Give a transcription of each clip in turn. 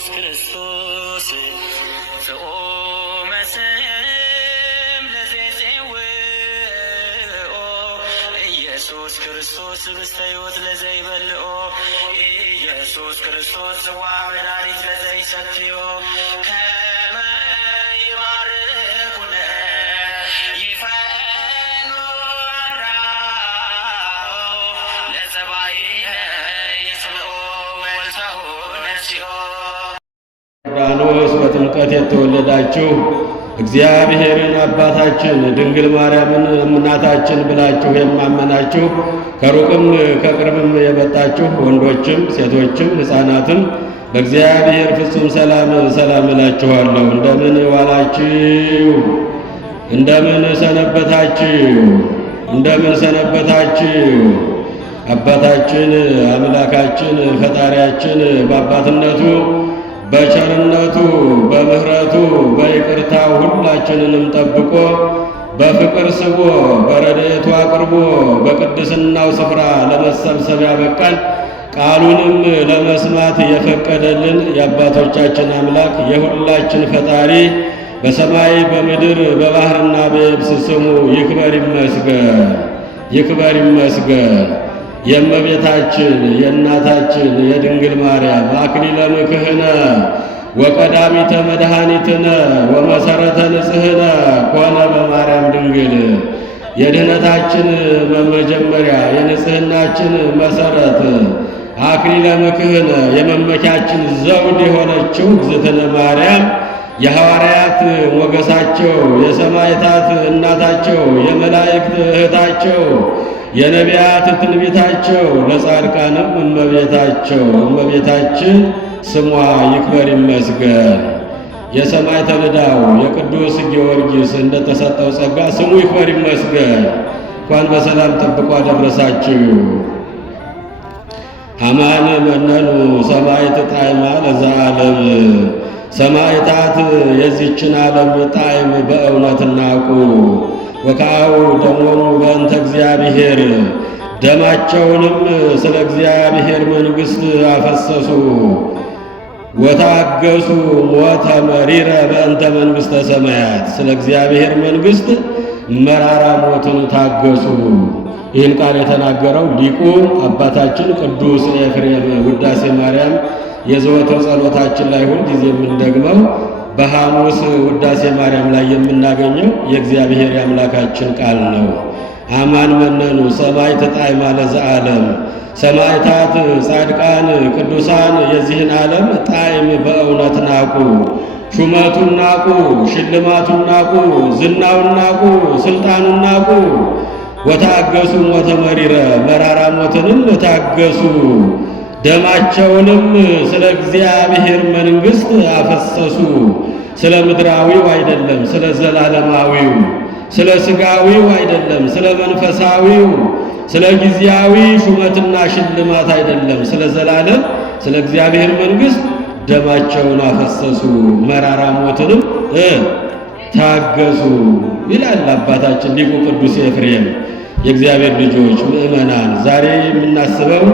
ኢየሱስ ክርስቶስ ዘኦመ ስም ለዘይጼውኦ ኢየሱስ ክርስቶስ ህብስተ ሕይወት ለዘይበልዖ ኢየሱስ ክርስቶስ ጽዋ መድኃኒት ለዘይሰትዮ ከመ ይባርኩነ ይፈኑ አራኦ ለዘባኢነ ይጽምዑ ወልተሁ ነሲኦ። ዮርዳኖስ በጥምቀት የተወለዳችሁ እግዚአብሔርን አባታችን ድንግል ማርያምን እናታችን ብላችሁ የማመናችሁ ከሩቅም ከቅርብም የመጣችሁ ወንዶችም ሴቶችም ሕፃናትም በእግዚአብሔር ፍጹም ሰላም ሰላም እላችኋለሁ። እንደምን ዋላችሁ? እንደምን ሰነበታችሁ? እንደምን ሰነበታችሁ? አባታችን አምላካችን ፈጣሪያችን በአባትነቱ በቸርነቱ በምሕረቱ በይቅርታው ሁላችንንም ጠብቆ በፍቅር ስቦ በረድኤቱ አቅርቦ በቅድስናው ስፍራ ለመሰብሰብ ያበቃን ቃሉንም ለመስማት የፈቀደልን የአባቶቻችን አምላክ የሁላችን ፈጣሪ በሰማይ በምድር በባህርና በየብስ ስሙ ይክበር ይመስገን፣ ይክበር ይመስገን። የእመቤታችን የእናታችን የድንግል ማርያም አክሊለ ምክህነ ወቀዳሚተ መድኃኒትነ ወመሰረተ ንጽሕነ ኮነ በማርያም ድንግል የድኅነታችን መጀመሪያ የንጽሕናችን መሰረት አክሊለ ምክህነ የመመኪያችን ዘውድ የሆነችው እግዝእትነ ማርያም የሐዋርያት ሞገሳቸው የሰማዕታት እናታቸው የመላእክት እህታቸው የነቢያት ትንቢታቸው ለጻድቃንም እመቤታቸው እመቤታችን ስሟ ይክበር ይመስገን። የሰማዕተ ልዳው የቅዱስ ጊዮርጊስ እንደተሰጠው ጸጋ ስሙ ይክበር ይመስገን። እንኳን በሰላም ጠብቆ አደረሳችሁ። አማን መነኑ ሰማዕት ጣዕማ ለዘዓለም ሰማዕታት የዚችን ዓለም ጣዕም በእውነት ናቁ። ወካው ደሞሙ በእንተ እግዚአብሔር ደማቸውንም ስለ እግዚአብሔር መንግሥት አፈሰሱ። ወታገሱ ሞተ መሪረ በእንተ መንግሥተ ሰማያት ስለ እግዚአብሔር መንግሥት መራራ ሞትን ታገሱ። ይህን ቃል የተናገረው ሊቁ አባታችን ቅዱስ ኤፍሬም ውዳሴ ማርያም የዘወትር ጸሎታችን ላይ ሁል ጊዜ የምንደግመው በሐሙስ ውዳሴ ማርያም ላይ የምናገኘው የእግዚአብሔር የአምላካችን ቃል ነው። አማን መነኑ ሰማዕት ጣዕማ ለዘዓለም ሰማዕታት ጻድቃን ቅዱሳን የዚህን ዓለም ጣዕም በእውነት ናቁ። ሹመቱን ናቁ፣ ሽልማቱን ናቁ፣ ዝናውን ናቁ፣ ስልጣኑን ናቁ። ወታገሱ ሞተ መሪረ መራራ ሞትንም ታገሱ። ደማቸውንም ስለ እግዚአብሔር መንግሥት አፈሰሱ። ስለ ምድራዊው አይደለም፣ ስለ ዘላለማዊው፣ ስለ ሥጋዊው አይደለም፣ ስለ መንፈሳዊው፣ ስለ ጊዜያዊ ሹመትና ሽልማት አይደለም፣ ስለ ዘላለም ስለ እግዚአብሔር መንግሥት ደማቸውን አፈሰሱ፣ መራራ ሞትንም ታገሱ ይላል አባታችን ሊቁ ቅዱስ ኤፍሬም። የእግዚአብሔር ልጆች ምእመናን ዛሬ የምናስበው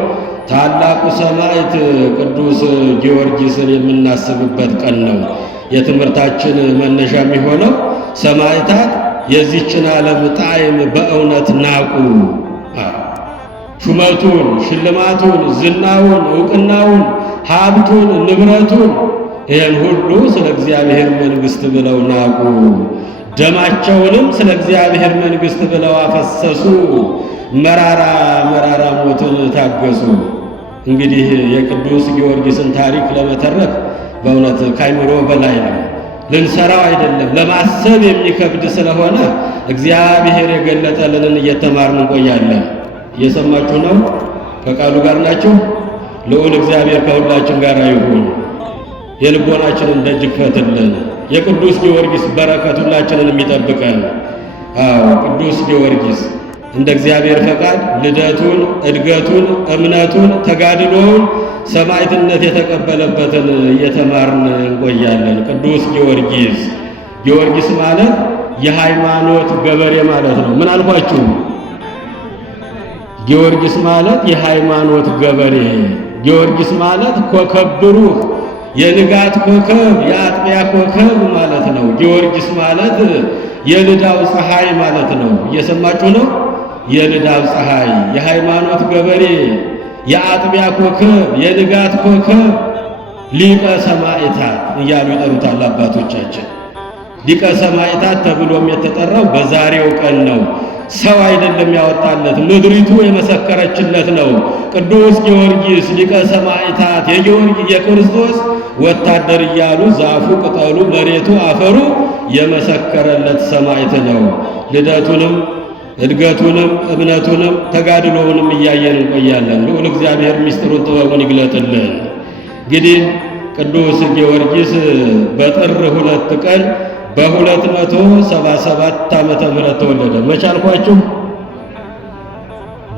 ታላቁ ሰማዕት ቅዱስ ጊዮርጊስን የምናስብበት ቀን ነው። የትምህርታችን መነሻ የሚሆነው ሰማዕታት የዚችን ዓለም ጣዕም በእውነት ናቁ። ሹመቱን፣ ሽልማቱን፣ ዝናውን፣ ዕውቅናውን፣ ሀብቱን፣ ንብረቱን ይህን ሁሉ ስለ እግዚአብሔር መንግሥት ብለው ናቁ። ደማቸውንም ስለ እግዚአብሔር መንግሥት ብለው አፈሰሱ። መራራ ሞትን ታገሱ። እንግዲህ የቅዱስ ጊዮርጊስን ታሪክ ለመተረክ በእውነት ካይምሮ በላይ ነው። ልንሰራው አይደለም፣ ለማሰብ የሚከብድ ስለሆነ እግዚአብሔር የገለጠልንን እየተማርን እንቆያለን። እየሰማችሁ ነው? ከቃሉ ጋር ናችሁ? ልዑል እግዚአብሔር ከሁላችን ጋር ይሁን። የልቦናችንን ደጅ ክፈትልን። የቅዱስ ጊዮርጊስ በረከት ሁላችንን የሚጠብቀን። ቅዱስ ጊዮርጊስ እንደ እግዚአብሔር ፈቃድ ልደቱን፣ እድገቱን፣ እምነቱን፣ ተጋድሎውን፣ ሰማዕትነት የተቀበለበትን እየተማርን እንቆያለን። ቅዱስ ጊዮርጊስ ማለት የሃይማኖት ገበሬ ማለት ነው። ምን አልኳችሁ? ጊዮርጊስ ማለት የሃይማኖት ገበሬ፣ ጊዮርጊስ ማለት ኮከብ ብሩህ የንጋት ኮከብ የአጥቢያ ኮከብ ማለት ነው። ጊዮርጊስ ማለት የልዳው ፀሐይ ማለት ነው። እየሰማችሁ ነው? የልዳው ፀሐይ፣ የሃይማኖት ገበሬ፣ የአጥቢያ ኮከብ፣ የንጋት ኮከብ፣ ሊቀ ሰማዕታት እያሉ ይጠሩታል አባቶቻችን። ሊቀ ሰማዕታት ተብሎም የተጠራው በዛሬው ቀን ነው። ሰው አይደለም ያወጣለት፣ ምድሪቱ የመሰከረችለት ነው። ቅዱስ ጊዮርጊስ ሊቀ ሰማዕታት የጊዮርጊስ የክርስቶስ ወታደር እያሉ ዛፉ፣ ቅጠሉ፣ መሬቱ፣ አፈሩ የመሰከረለት ሰማዕት ነው። ልደቱንም እድገቱንም እምነቱንም ተጋድሎውንም እያየን እንቆያለን። ልዑል እግዚአብሔር ምስጢሩን ጥበቡን ይግለጥልን። እንግዲህ ቅዱስ ጊዮርጊስ በጥር 2 ቀን በ277 ዓመተ ምህረት ተወለደ። መቼ አልኳችሁ?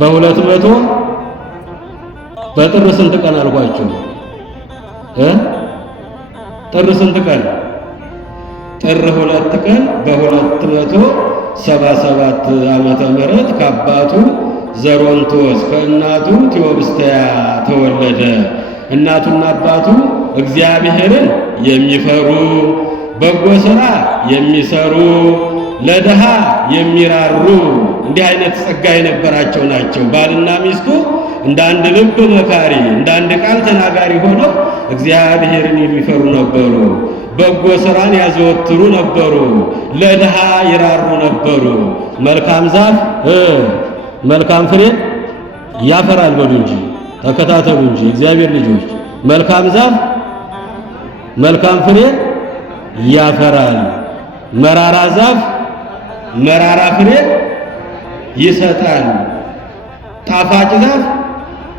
በ200 በጥር ስንት ቀን አልኳችሁ? ጥር ስንት ቀን? ጥር 2 ቀን በ277 ዓመተ ምህረት ከአባቱ ዘሮንቶስ ከእናቱ ቴዎብስተያ ተወለደ። እናቱና አባቱ እግዚአብሔርን የሚፈሩ በጎ ሥራ የሚሰሩ ለድሃ የሚራሩ እንዲህ አይነት ጸጋ የነበራቸው ናቸው። ባልና ሚስቱ እንደ አንድ ልብ መካሪ፣ እንደ አንድ ቃል ተናጋሪ ሆነው እግዚአብሔርን የሚፈሩ ነበሩ። በጎ ሥራን ያዘወትሩ ነበሩ። ለድሃ ይራሩ ነበሩ። መልካም ዛፍ መልካም ፍሬ ያፈራል በሉ እንጂ ተከታተሉ እንጂ እግዚአብሔር ልጆች። መልካም ዛፍ መልካም ፍሬ ያፈራል። መራራ ዛፍ መራራ ፍሬ ይሰጣል። ጣፋጭ ዛፍ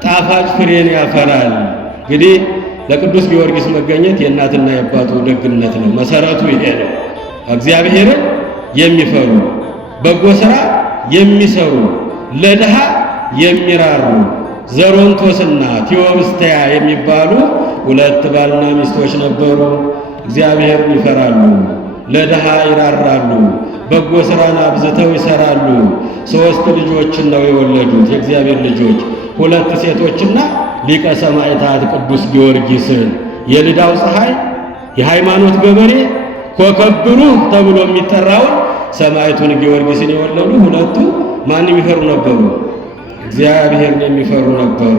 ጣፋጭ ፍሬን ያፈራል። እንግዲህ ለቅዱስ ጊዮርጊስ መገኘት የእናትና የአባቱ ደግነት ነው። መሰረቱ ይሄ ነው። እግዚአብሔርን የሚፈሩ በጎ ሥራ የሚሰሩ ለድሃ የሚራሩ ዘሮንቶስና ቴዎብስተያ የሚባሉ ሁለት ባልና ሚስቶች ነበሩ። እግዚአብሔርን ይፈራሉ፣ ለድሃ ይራራሉ፣ በጎ ሥራን አብዝተው ይሰራሉ። 3 ልጆችን ነው የወለዱት የእግዚአብሔር ልጆች፣ 2 ሴቶችና ሊቀ ሰማዕታት ቅዱስ ጊዮርጊስን። የልዳው ፀሐይ የሃይማኖት ገበሬ ኮከብ ብሩህ ተብሎ የሚጠራውን ሰማዕቱን ጊዮርጊስን የወለዱ ሁለቱ ማንም ይፈሩ ነበሩ? እግዚአብሔርን የሚፈሩ ነበሩ።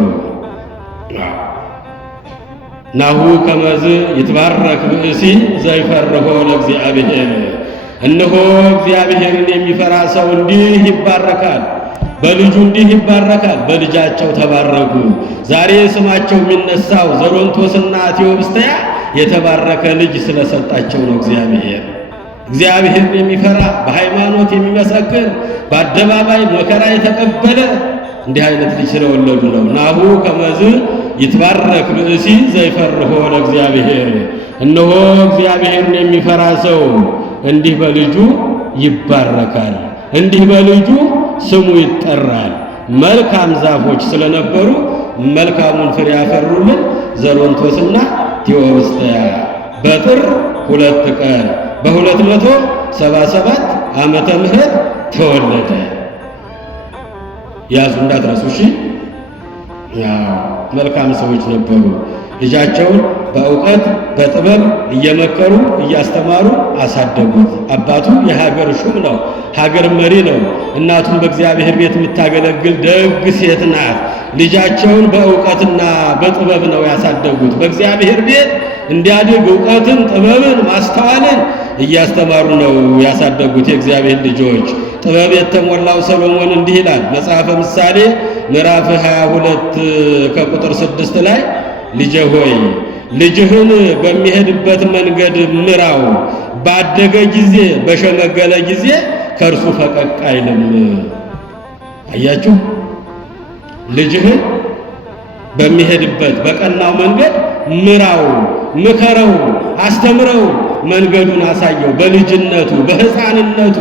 ናሁ ከመዝ ይትባረክ ብእሲ ዘይፈርሆ ለእግዚአብሔር። እነሆ እግዚአብሔርን የሚፈራ ሰው እንዲህ ይባረካል፣ በልጁ እንዲህ ይባረካል። በልጃቸው ተባረኩ። ዛሬ ስማቸው የሚነሳው ዘሮንቶስና ቴዎብስተያ የተባረከ ልጅ ስለሰጣቸው ነው። እግዚአብሔርን የሚፈራ በሃይማኖት የሚመሰክር በአደባባይ መከራ የተቀበለ እንዲህ አይነት ልጅ ስለወለዱ ነው። ናሁ ከመዝ ይትባረክ ብእሲ ዘይፈርሆ ለእግዚአብሔር። እነሆ እግዚአብሔርን የሚፈራ ሰው እንዲህ በልጁ ይባረካል፣ እንዲህ በልጁ ስሙ ይጠራል። መልካም ዛፎች ስለነበሩ መልካሙን ፍሬ ያፈሩልን ዘሮንቶስና ቴዎብስተያ በጥር 2 ቀን በ277 ዓመተ ምህረት ተወለደ። ያዙ እንዳትረሱ እሺ። መልካም ሰዎች ነበሩ። ልጃቸውን በእውቀት በጥበብ እየመከሩ እያስተማሩ አሳደጉት። አባቱ የሀገር ሹም ነው፣ ሀገር መሪ ነው። እናቱም በእግዚአብሔር ቤት የምታገለግል ደግ ሴት ናት። ልጃቸውን በእውቀትና በጥበብ ነው ያሳደጉት። በእግዚአብሔር ቤት እንዲያድግ እውቀትን፣ ጥበብን፣ ማስተዋልን እያስተማሩ ነው ያሳደጉት። የእግዚአብሔር ልጆች ጥበብ የተሞላው ሰሎሞን እንዲህ ይላል መጽሐፈ ምሳሌ ምዕራፍ 22 ከቁጥር 6 ላይ ልጄ ሆይ ልጅህን በሚሄድበት መንገድ ምራው፣ ባደገ ጊዜ በሸመገለ ጊዜ ከእርሱ ፈቀቅ አይልም። አያችሁ፣ ልጅህን በሚሄድበት በቀናው መንገድ ምራው፣ ምከረው፣ አስተምረው፣ መንገዱን አሳየው። በልጅነቱ በሕፃንነቱ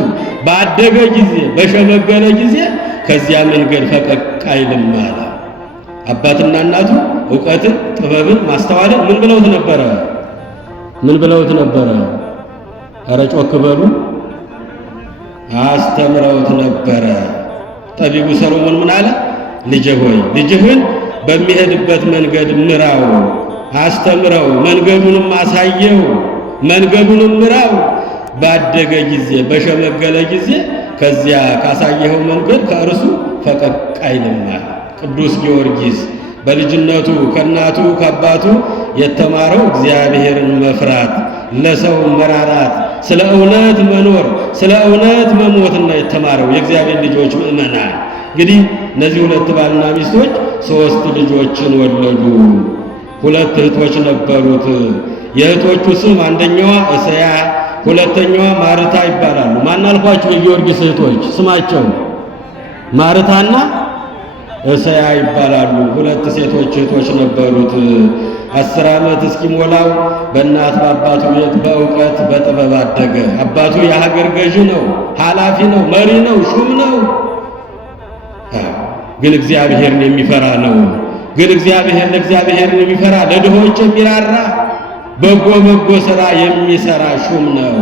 ባደገ ጊዜ በሸመገለ ጊዜ ከዚያ መንገድ ፈቀቅ አይልም አለ። አባትና እናቱ እውቀትን፣ ጥበብን፣ ማስተዋልን ምን ብለውት ነበረ? ምን ብለውት ነበረ? ኧረ ጮክ በሉ። አስተምረውት ነበረ። ጠቢቡ ሰሎሞን ምን አለ? ልጄ ሆይ ልጅህን በሚሄድበት መንገድ ምራው፣ አስተምረው፣ መንገዱንም አሳየው፣ መንገዱንም ምራው። ባደገ ጊዜ በሸመገለ ጊዜ ከዚያ ካሳየኸው መንገድ ከእርሱ ፈቀቅ አይልማል። ቅዱስ ጊዮርጊስ በልጅነቱ ከእናቱ ከአባቱ የተማረው እግዚአብሔርን መፍራት፣ ለሰው መራራት፣ ስለ እውነት መኖር፣ ስለ እውነት መሞትና የተማረው የእግዚአብሔር ልጆች ምእመናን እንግዲህ እነዚህ ሁለት ባልና ሚስቶች 3 ልጆችን ወለዱ። 2 እህቶች ነበሩት። የእህቶቹ ስም አንደኛዋ እሰያ፣ ሁለተኛዋ ማርታ ይባላሉ። ማን አልኳችሁ? የጊዮርጊስ እህቶች ስማቸው ማርታና እሰያ ይባላሉ። 2 ሴቶች እህቶች ነበሩት። 10 ዓመት እስኪሞላው በእናት በአባቱ ቤት በእውቀት በጥበብ አደገ። አባቱ የሀገር ገዢ ነው፣ ኃላፊ ነው፣ መሪ ነው፣ ሹም ነው። ግን እግዚአብሔርን የሚፈራ ነው። ግን ለእግዚአብሔርን የሚፈራ ለድሆች የሚራራ በጎ ሥራ የሚሰራ ሹም ነው።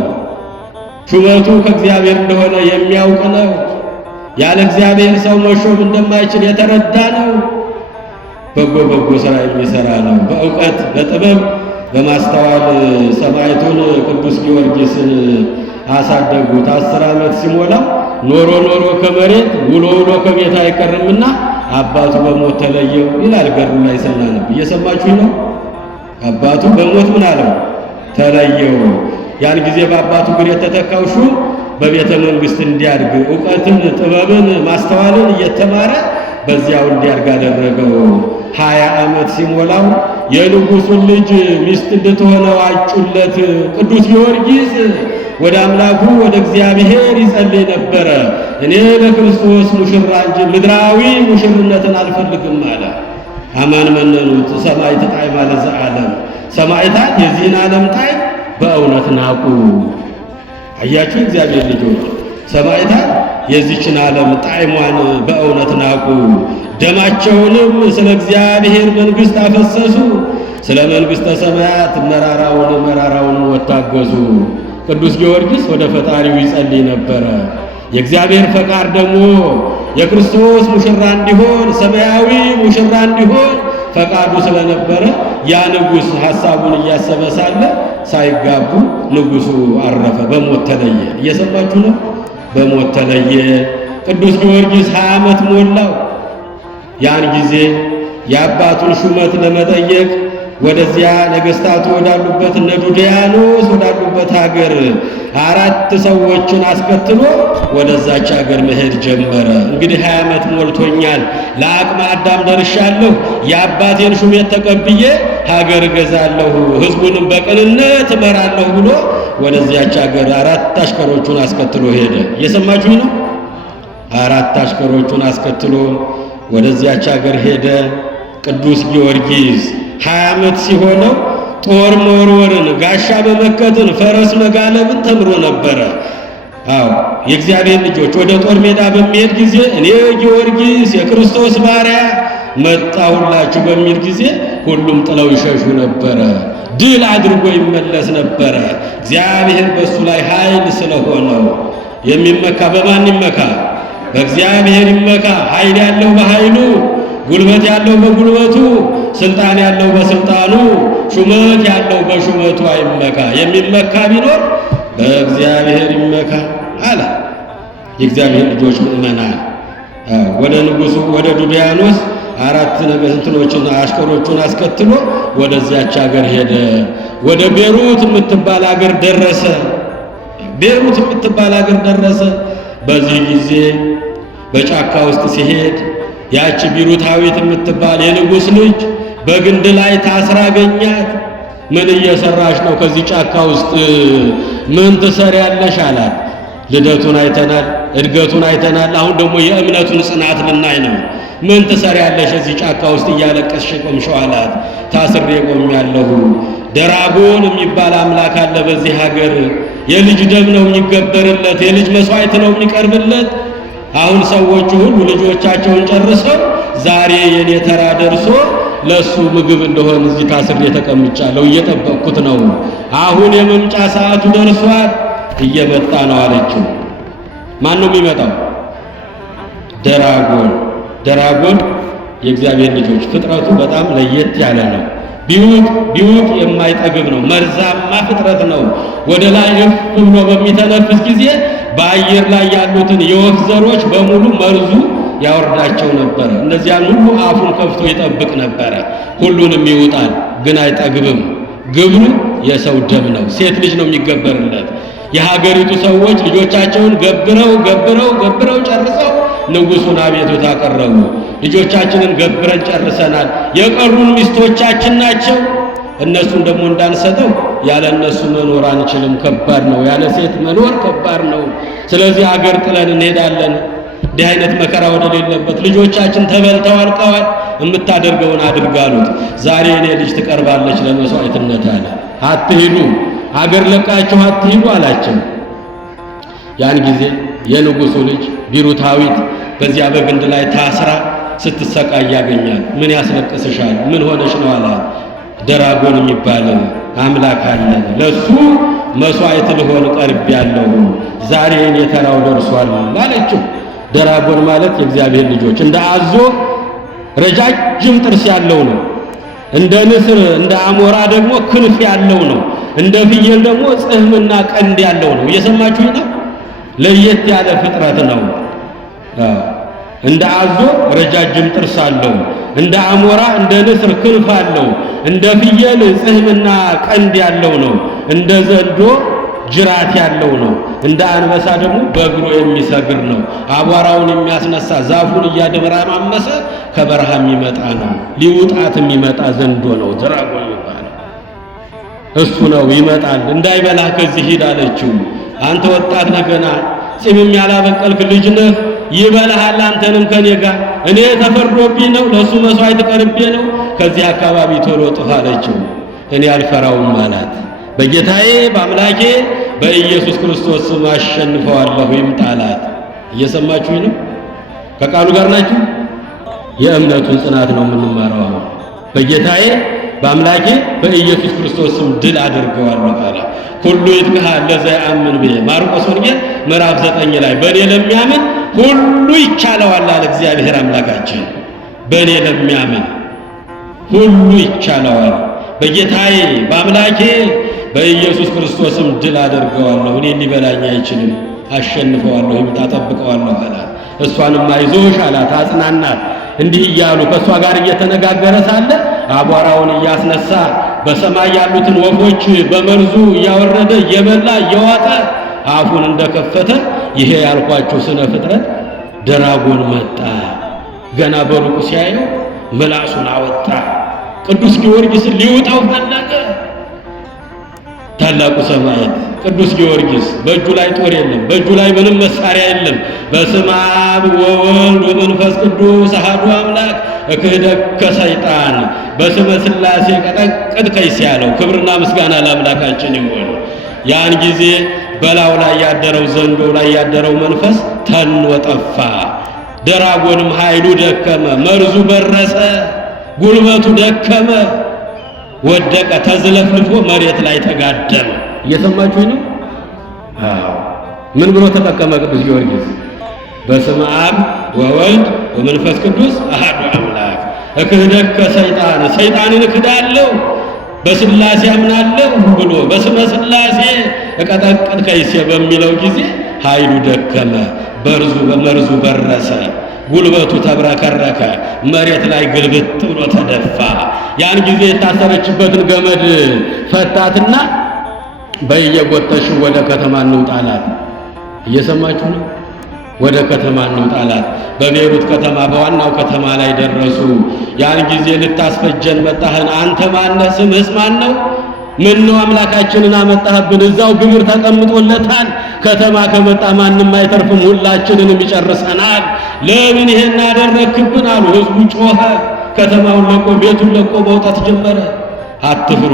ሹመቱ ከእግዚአብሔር እንደሆነ የሚያውቅ ነው። ያለ እግዚአብሔር ሰው መሾም እንደማይችል የተረዳ ነው። በጎ ሥራ የሚሰራ ነው። በእውቀት በጥበብ በማስተዋል ሰማዕቱን ቅዱስ ጊዮርጊስን አሳደጉት። 10 ዓመት ሲሞላው ኖሮ ከመሬት ውሎ ከቤት አይቀርምና አባቱ በሞት ተለየው ይላል ገድሉ ላይ ስናነብ። እየሰማችሁ ነው? አባቱ በሞት ምን አለው? ተለየው። ያን ጊዜ በአባቱ እግር የተተካው ሹም በቤተ መንግሥት እንዲያድግ ዕውቀትን፣ ጥበብን፣ ማስተዋልን እየተማረ በዚያው እንዲያድግ አደረገው። 20 ዓመት ሲሞላው የንጉሡን ልጅ ሚስት እንድትሆነው አጩለት። ቅዱስ ጊዮርጊስ ወደ አምላኩ ወደ እግዚአብሔር ይጸልይ ነበረ። እኔ ለክርስቶስ ሙሽራ እንጂ ምድራዊ ሙሽርነትን አልፈልግም አለ። አማን መነኑት ሰማዕት ጣዕመ ለዘዓለም። ሰማዕታት የዚህን ዓለም ጣዕም በእውነት ናቁ። አያችሁ እግዚአብሔር ልጆች፣ ሰማዕታት የዚችን ዓለም ጣዕሟን በእውነት ናቁ። ደማቸውንም ስለ እግዚአብሔር መንግሥት አፈሰሱ። ስለ መንግሥተ ሰማያት መራራውን ወታገዙ። ቅዱስ ጊዮርጊስ ወደ ፈጣሪው ይጸልይ ነበረ። የእግዚአብሔር ፈቃድ ደግሞ የክርስቶስ ሙሽራ እንዲሆን፣ ሰማያዊ ሙሽራ እንዲሆን ፈቃዱ ስለነበረ ያ ንጉሥ ሐሳቡን እያሰበ ሳለ ሳይጋቡ ንጉሡ አረፈ፣ በሞት ተለየ። እየሰማችሁ ነው? በሞት ተለየ። ቅዱስ ጊዮርጊስ 20 ዓመት ሞላው። ያን ጊዜ የአባቱን ሹመት ለመጠየቅ ወደዚያ ነገሥታቱ ወዳሉበት እነ ዱድያኖስ ወዳሉበት ሀገር 4 ሰዎችን አስከትሎ ወደዛች ሀገር መሄድ ጀመረ። እንግዲህ 20 ዓመት ሞልቶኛል፣ ለአቅመ አዳም ደርሻለሁ፣ የአባቴን ሹመት ተቀብዬ ሀገር እገዛለሁ፣ ሕዝቡንም በቅንነት እመራለሁ ብሎ ወደዚያች ሀገር 4 አሽከሮቹን አስከትሎ ሄደ። እየሰማችሁ ነው? 4 አሽከሮቹን አስከትሎ ወደዚያች ሀገር ሄደ። ቅዱስ ጊዮርጊስ 20 ዓመት ሲሆነው ጦር መወርወርን፣ ጋሻ መመከትን፣ ፈረስ መጋለብን ተምሮ ነበረ። የእግዚአብሔር ልጆች ወደ ጦር ሜዳ በሚሄድ ጊዜ እኔ ጊዮርጊስ የክርስቶስ ባሪያ መጣሁላችሁ በሚል ጊዜ ሁሉም ጥለው ይሸሹ ነበረ። ድል አድርጎ ይመለስ ነበረ። እግዚአብሔር በእሱ ላይ ኃይል ስለሆነው የሚመካ በማን ይመካ? በእግዚአብሔር ይመካ። ኃይል ያለው በኃይሉ፣ ጉልበት ያለው በጉልበቱ፣ ስልጣን ያለው በስልጣኑ፣ ሹመት ያለው በሹመቱ አይመካ። የሚመካ ቢኖር በእግዚአብሔር ይመካ አለ። የእግዚአብሔር ልጆች ምእመናን ወደ ንጉሡ ወደ ዱድያኖስ 4 ነገሥታቶችን አሽከሮቹን አስከትሎ ወደዚያች ሀገር ሄደ። ወደ ቤሩት የምትባል ሀገር ደረሰ። ቤሩት የምትባል ሀገር ደረሰ። በዚህ ጊዜ በጫካ ውስጥ ሲሄድ ያቺ ቢሩታዊት የምትባል የንጉሥ ልጅ በግንድ ላይ ታስራ አገኛት። ምን እየሰራሽ ነው? ከዚህ ጫካ ውስጥ ምን ትሰሪያለሽ? አላት። ልደቱን አይተናል፣ እድገቱን አይተናል። አሁን ደግሞ የእምነቱን ጽናት ልናይ ነው። ምን ትሰሪያለሽ እዚህ ጫካ ውስጥ እያለቀስሽ ቆምሽው? አላት። ታስሬ ቆሜያለሁ። ደራጎን የሚባል አምላክ አለ በዚህ ሀገር። የልጅ ደም ነው የሚገበርለት፣ የልጅ መስዋዕት ነው የሚቀርብለት። አሁን ሰዎቹ ሁሉ ልጆቻቸውን ጨርሰው ዛሬ የኔ ተራ ደርሶ ለሱ ምግብ እንደሆነ እዚህ ታስሬ ተቀምጫለሁ፣ እየጠበቅኩት ነው። አሁን የመምጫ ሰዓቱ ደርሷል፣ እየመጣ ነው አለችው። ማን ነው የሚመጣው? ደራጎን። ደራጎን የእግዚአብሔር ልጆች ፍጥረቱ በጣም ለየት ያለ ነው። ቢውጥ የማይጠግብ ነው። መርዛማ ፍጥረት ነው። ወደ ላይ እፍ ብሎ በሚተነፍስ ጊዜ በአየር ላይ ያሉትን የወፍ ዘሮች በሙሉ መርዙ ያወርዳቸው ነበር። እነዚያን ሁሉ አፉን ከፍቶ ይጠብቅ ነበረ። ሁሉንም ይውጣል፣ ግን አይጠግብም። ግብሩ የሰው ደም ነው። ሴት ልጅ ነው የሚገበርለት። የሀገሪቱ ሰዎች ልጆቻቸውን ገብረው ጨርሰው ንጉሡን አቤቱታ አቀረቡ። ልጆቻችንን ገብረን ጨርሰናል፣ የቀሩን ሚስቶቻችን ናቸው። እነሱን ደግሞ እንዳንሰጠው ያለ እነሱ መኖር አንችልም፣ ከባድ ነው። ያለ ሴት መኖር ከባድ ነው። ስለዚህ አገር ጥለን እንሄዳለን። እንዲህ አይነት መከራ ወደሌለበት ልጆቻችን ተበልተው አልቀዋል። የምታደርገውን አድርግ አሉት። ዛሬ እኔ ልጅ ትቀርባለች ለመስዋዕትነት አለ። አትሂዱ፣ አገር ለቃችሁ አትሂዱ አላቸው። ያን ጊዜ የንጉሡ ልጅ ቢሩታዊት በዚያ በግንድ ላይ ታስራ ስትሰቃይ ያገኛል። ምን ያስለቅስሻል? ምን ሆነሽ ነው አላት። ደራጎን የሚባል አምላክ አለ፣ ለሱ መስዋዕት ልሆን ቀርቤያለሁ። ዛሬ እኔ ተራው ደርሷል አለችው። ደራጎን ማለት የእግዚአብሔር ልጆች እንደ አዞ ረጃጅም ጥርስ ያለው ነው። እንደ ንስር እንደ አሞራ ደግሞ ክንፍ ያለው ነው። እንደ ፍየል ደግሞ ጽሕምና ቀንድ ያለው ነው። እየሰማችሁ ነው። ለየት ያለ ፍጥረት ነው። እንደ አዞ ረጃጅም ጥርስ አለው። እንደ አሞራ እንደ ንስር ክንፍ አለው። እንደ ፍየል ጽሕምና ቀንድ ያለው ነው። እንደ ዘንዶ ጅራት ያለው ነው። እንደ አንበሳ ደግሞ በእግሩ የሚሰግር ነው። አቧራውን የሚያስነሳ ዛፉን እያደበራማመሰ ከበረሃ የሚመጣ ነው። ሊውጣት የሚመጣ ዘንዶ ነው። ድራጎን ይባላል። እሱ ነው ይመጣል። እንዳይበላህ ከዚህ ሂድ አለችው። አንተ ወጣት ነህ ገና ጺምም ያላበቀልክ ልጅ ነህ፣ ይበላሃል አንተንም ከኔ ጋር። እኔ ተፈርዶብኝ ነው፣ ለሱ መስዋዕት ቀርቤ ነው። ከዚህ አካባቢ ቶሎ ጥፋ አለችው። እኔ አልፈራውም አላት። በጌታዬ በአምላኬ በኢየሱስ ክርስቶስ ስም አሸንፈዋለሁ ይምጣላት። እየሰማችሁ ነው? ከቃሉ ጋር ናችሁ? የእምነቱን ጽናት ነው የምንማረው። በጌታዬ በአምላኬ በኢየሱስ ክርስቶስ ስም ድል አድርገዋለሁ አለ። ሁሉ ይትካሃል ለዘ ያአምን ብዬ ማርቆስ ወንጌል ምዕራፍ 9 ላይ በእኔ ለሚያምን ሁሉ ይቻለዋል አለ እግዚአብሔር አምላካችን። በእኔ ለሚያምን ሁሉ ይቻለዋል። በጌታዬ በአምላኬ በኢየሱስ ክርስቶስም ድል አደርገዋለሁ። እኔ ሊበላኝ አይችልም፣ አሸንፈዋለሁ፣ ይምጣ ጠብቀዋለሁ አላት። እሷንም አይዞሽ አላት፣ አጽናናት። እንዲህ እያሉ ከእሷ ጋር እየተነጋገረ ሳለ አቧራውን እያስነሳ በሰማይ ያሉትን ወፎች በመርዙ እያወረደ እየበላ እየዋጠ አፉን እንደከፈተ ይሄ ያልኳችሁ ስነ ፍጥረት ደራጎን መጣ። ገና በሩቁ ሲያየው ምላሱን አወጣ። ቅዱስ ጊዮርጊስን ሊውጣው ፈለገ። ታላቁ ሰማዕት ቅዱስ ጊዮርጊስ በእጁ ላይ ጦር የለም፣ በእጁ ላይ ምንም መሳሪያ የለም። በስመ አብ ወወልድ ወመንፈስ ቅዱስ አሐዱ አምላክ እክህደከ ሰይጣን በስመ ሥላሴ ቀጠቅጥከኝ ሲያለው ክብርና ምስጋና ለአምላካችን ይሁን። ያን ጊዜ በላዩ ላይ ያደረው ዘንዶ ላይ ያደረው መንፈስ ተኖ ጠፋ። ደራጎንም ኃይሉ ደከመ፣ መርዙ በረሰ፣ ጉልበቱ ደከመ፣ ወደቀ፣ ተዝለፍልፎ መሬት ላይ ተጋደመ። እየሰማችሁ ነው? አዎ። ምን ብሎ ተጠቀመ ቅዱስ ጊዮርጊስ? በስመ አብ ወወልድ ወመንፈስ ቅዱስ አሐዱ አምላክ እክህደከ ሰይጣን፣ ሰይጣንን እክዳለሁ በሥላሴ አምናለሁ ብሎ በስመ ሥላሴ እቀጠቅጥከይሴ በሚለው ጊዜ ኃይሉ ደከመ፣ መርዙ በረሰ፣ ጉልበቱ ተብረከረከ፣ መሬት ላይ ግልብጥ ብሎ ተደፋ። ያን ጊዜ የታሰረችበትን ገመድ ፈታትና በየጎተሽው ወደ ከተማ እንውጣላት። እየሰማችሁ ነው? ወደ ከተማ እንውጣላት። በቤሩት ከተማ በዋናው ከተማ ላይ ደረሱ። ያን ጊዜ ልታስፈጀን መጣህን? አንተ ማነህ? ስምህስ ማን ነው? ምን ነው አምላካችንን አመጣህብን? እዛው ግብር ተቀምጦለታል። ከተማ ከመጣ ማንም አይተርፍም፣ ሁላችንንም ይጨርሰናል። ለምን ይሄን አደረክብን አሉ። ህዝቡ ጮኸ። ከተማውን ለቆ ቤቱን ለቆ መውጣት ጀመረ። አትፍሩ፣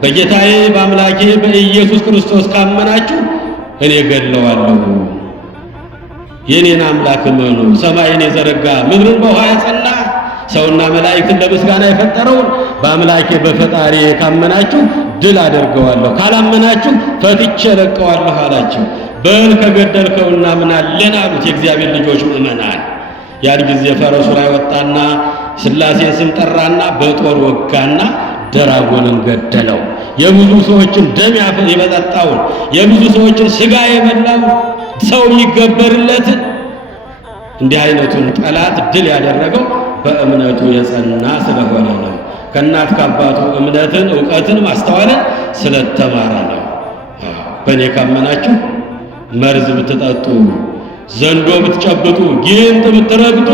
በጌታዬ በአምላኬ በኢየሱስ ክርስቶስ ካመናችሁ እኔ ገድለዋለሁ። የኔን አምላክ እመኑ። ሰማይን የዘረጋ ምድርን በውሃ ያጸና ሰውና መላእክትን ለምስጋና የፈጠረውን በአምላኬ በፈጣሪ ካመናችሁ ድል አደርገዋለሁ፣ ካላመናችሁ ፈትቼ ለቀዋለሁ አላቸው። በል ከገደልከው እናምናለን አሉት የእግዚአብሔር ልጆች ምእመናን። ያን ጊዜ ፈረሱ ላይ ወጣና ሥላሴን ስም ጠራና በጦር ወጋና ደራጎንን ገደለው። የብዙ ሰዎችን ደም የበጠጣውን የብዙ ሰዎችን ስጋ የበላው ሰው የሚገበርለትን እንዲህ አይነቱን ጠላት ድል ያደረገው በእምነቱ የጸና ስለሆነ ነው። ከእናት ከአባቱ እምነትን፣ ዕውቀትን፣ ማስተዋልን ስለተማረ ነው። በእኔ ካመናችሁ መርዝ ብትጠጡ፣ ዘንዶ ብትጨብጡ፣ ጊንጥ ብትረግጡ